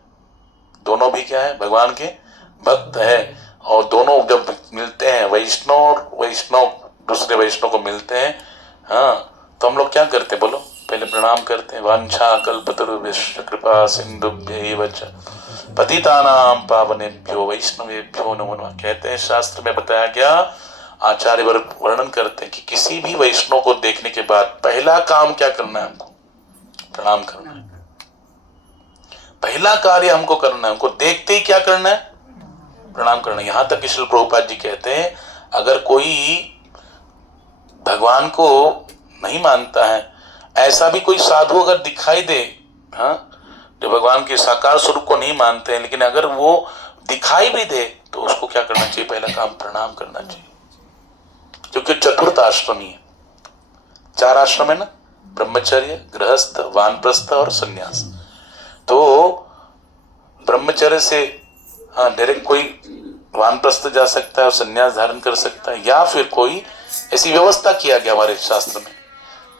दोनों भी क्या है? भगवान के भक्त है। और दोनों जब मिलते हैं, वैष्णव और वैष्णव दूसरे वैष्णव को मिलते हैं, हाँ, तो हम लोग क्या करते हैं बोलो? पहले प्रणाम करते हैं। वांछा कल्पतरुभ्यश्च कृपा सिंधुभ्यैव च पतितानां पावनेभ्यो वैष्णवेभ्यो नमो नमः। कहते हैं, शास्त्र में बताया गया, आचार्य वर्णन करते हैं कि किसी भी वैष्णव को देखने के बाद पहला काम क्या करना है? हमको प्रणाम करना है। पहला कार्य हमको करना है, हमको देखते ही क्या करना है? प्रणाम करना है। यहां तक कि श्रील प्रभुपाद जी कहते हैं, अगर कोई भगवान को नहीं मानता है, ऐसा भी कोई साधु अगर दिखाई दे, हाँ, जो भगवान के साकार स्वरूप को नहीं मानते हैं, लेकिन अगर वो दिखाई भी दे तो उसको क्या करना चाहिए? पहला काम प्रणाम करना चाहिए। क्योंकि चतुर्थ आश्रम ही है, 4 आश्रम है ना, ब्रह्मचर्य, गृहस्थ, वानप्रस्थ और सन्यास। तो ब्रह्मचर्य से हाँ डायरेक्ट कोई वानप्रस्थ जा सकता है और सन्यास धारण कर सकता है, या फिर कोई ऐसी व्यवस्था किया गया हमारे शास्त्र में,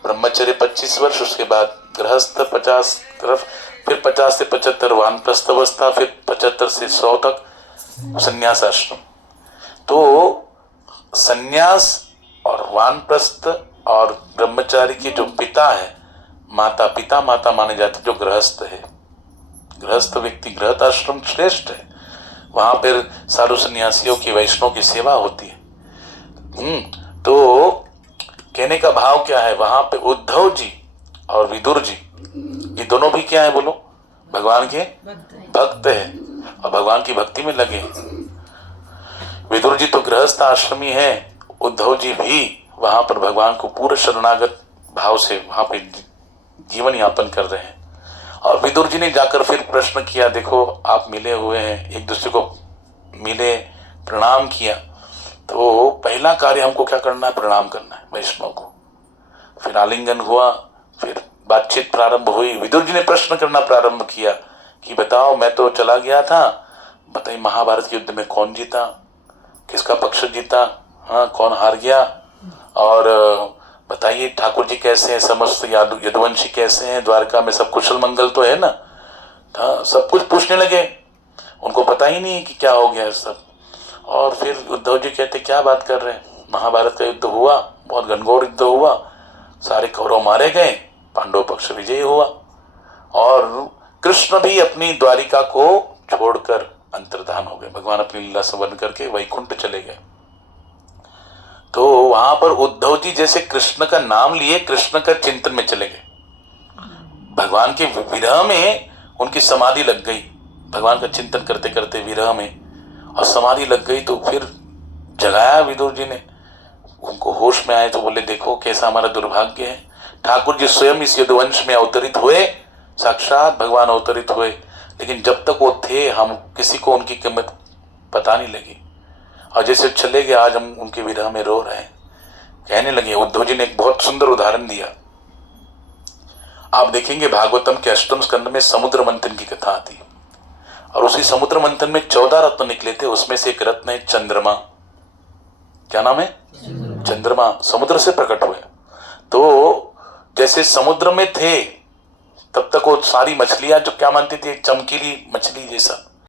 ब्रह्मचर्य 25 वर्ष, उसके बाद गृहस्थ 50 तरफ, फिर 50 से 75 वानप्रस्थ अवस्था, फिर 75 से 100 तक सन्यास आश्रम। तो सन्यास और वानप्रस्थ और ब्रह्मचारी के जो पिता है, माता माने जाते जो गृहस्थ है, गृहस्थ व्यक्ति, गृहस्थ आश्रम श्रेष्ठ है, वहां पर साधु सन्यासियों की, वैष्णव की सेवा होती है। तो कहने का भाव क्या है, वहां पे उद्धव जी और विदुर जी, ये दोनों भी क्या है बोलो? भगवान के भक्त है और भगवान की भक्ति में लगे। विदुर जी तो गृहस्थ आश्रमी है, उद्धव जी भी वहां पर भगवान को पूरे शरणागत भाव से वहां पे जीवन यापन कर रहे हैं। और विदुर जी ने जाकर फिर प्रश्न किया, देखो आप मिले हुए हैं, एक दूसरे को मिले, प्रणाम किया, तो पहला कार्य हमको क्या करना है? प्रणाम करना है वैष्णव को। फिर आलिंगन हुआ, फिर बातचीत प्रारंभ हुई। विदुर जी ने प्रश्न करना प्रारंभ किया कि बताओ, मैं तो चला गया था, बताइए महाभारत के युद्ध में कौन जीता, किसका पक्ष जीता, हाँ, कौन हार गया, और बताइए ठाकुर जी कैसे हैं, समस्त यदुवंशी कैसे हैं, द्वारका में सब कुशल मंगल तो है ना। हाँ, सब कुछ पूछने लगे, उनको पता ही नहीं कि क्या हो गया सब। और फिर उद्धव जी कहते, क्या बात कर रहे हैं, महाभारत का युद्ध हुआ, बहुत घनघोर युद्ध हुआ, सारे कौरव मारे गए, पांडव पक्ष विजयी हुआ, और कृष्ण भी अपनी द्वारिका को छोड़कर अंतर्धान हो गए, भगवान अपनी लीला संपन्न करके वैकुंठ चले गए। तो वहां पर उद्धव जी जैसे कृष्ण का नाम लिए, कृष्ण का चिंतन में चले गए, भगवान के विरह में उनकी समाधि लग गई, भगवान का चिंतन करते करते विरह में, और समाधि लग गई। तो फिर जगाया विदुर जी ने, उनको होश में आए तो बोले, देखो कैसा हमारा दुर्भाग्य है, ठाकुर जी स्वयं इस यदुवंश में अवतरित हुए, साक्षात भगवान अवतरित हुए, लेकिन जब तक वो थे हम किसी को उनकी कीमत पता नहीं लगी, और जैसे चले गए आज हम उनके विरह में रो रहे हैं। कहने लगे, उद्धव जी ने एक बहुत सुंदर उदाहरण दिया, आप देखेंगे भागवतम के 8वें स्कंद में समुद्र मंथन की कथा आती है, और उसी समुद्र मंथन में 14 रत्न निकले थे, उसमें से एक रत्न है चंद्रमा। क्या नाम है? चंद्रमा, समुद्र से प्रकट हुए। तो जैसे समुद्र में थे तब तक वो सारी मछलियां जो क्या मानती थी, चमकीली मछली जैसा,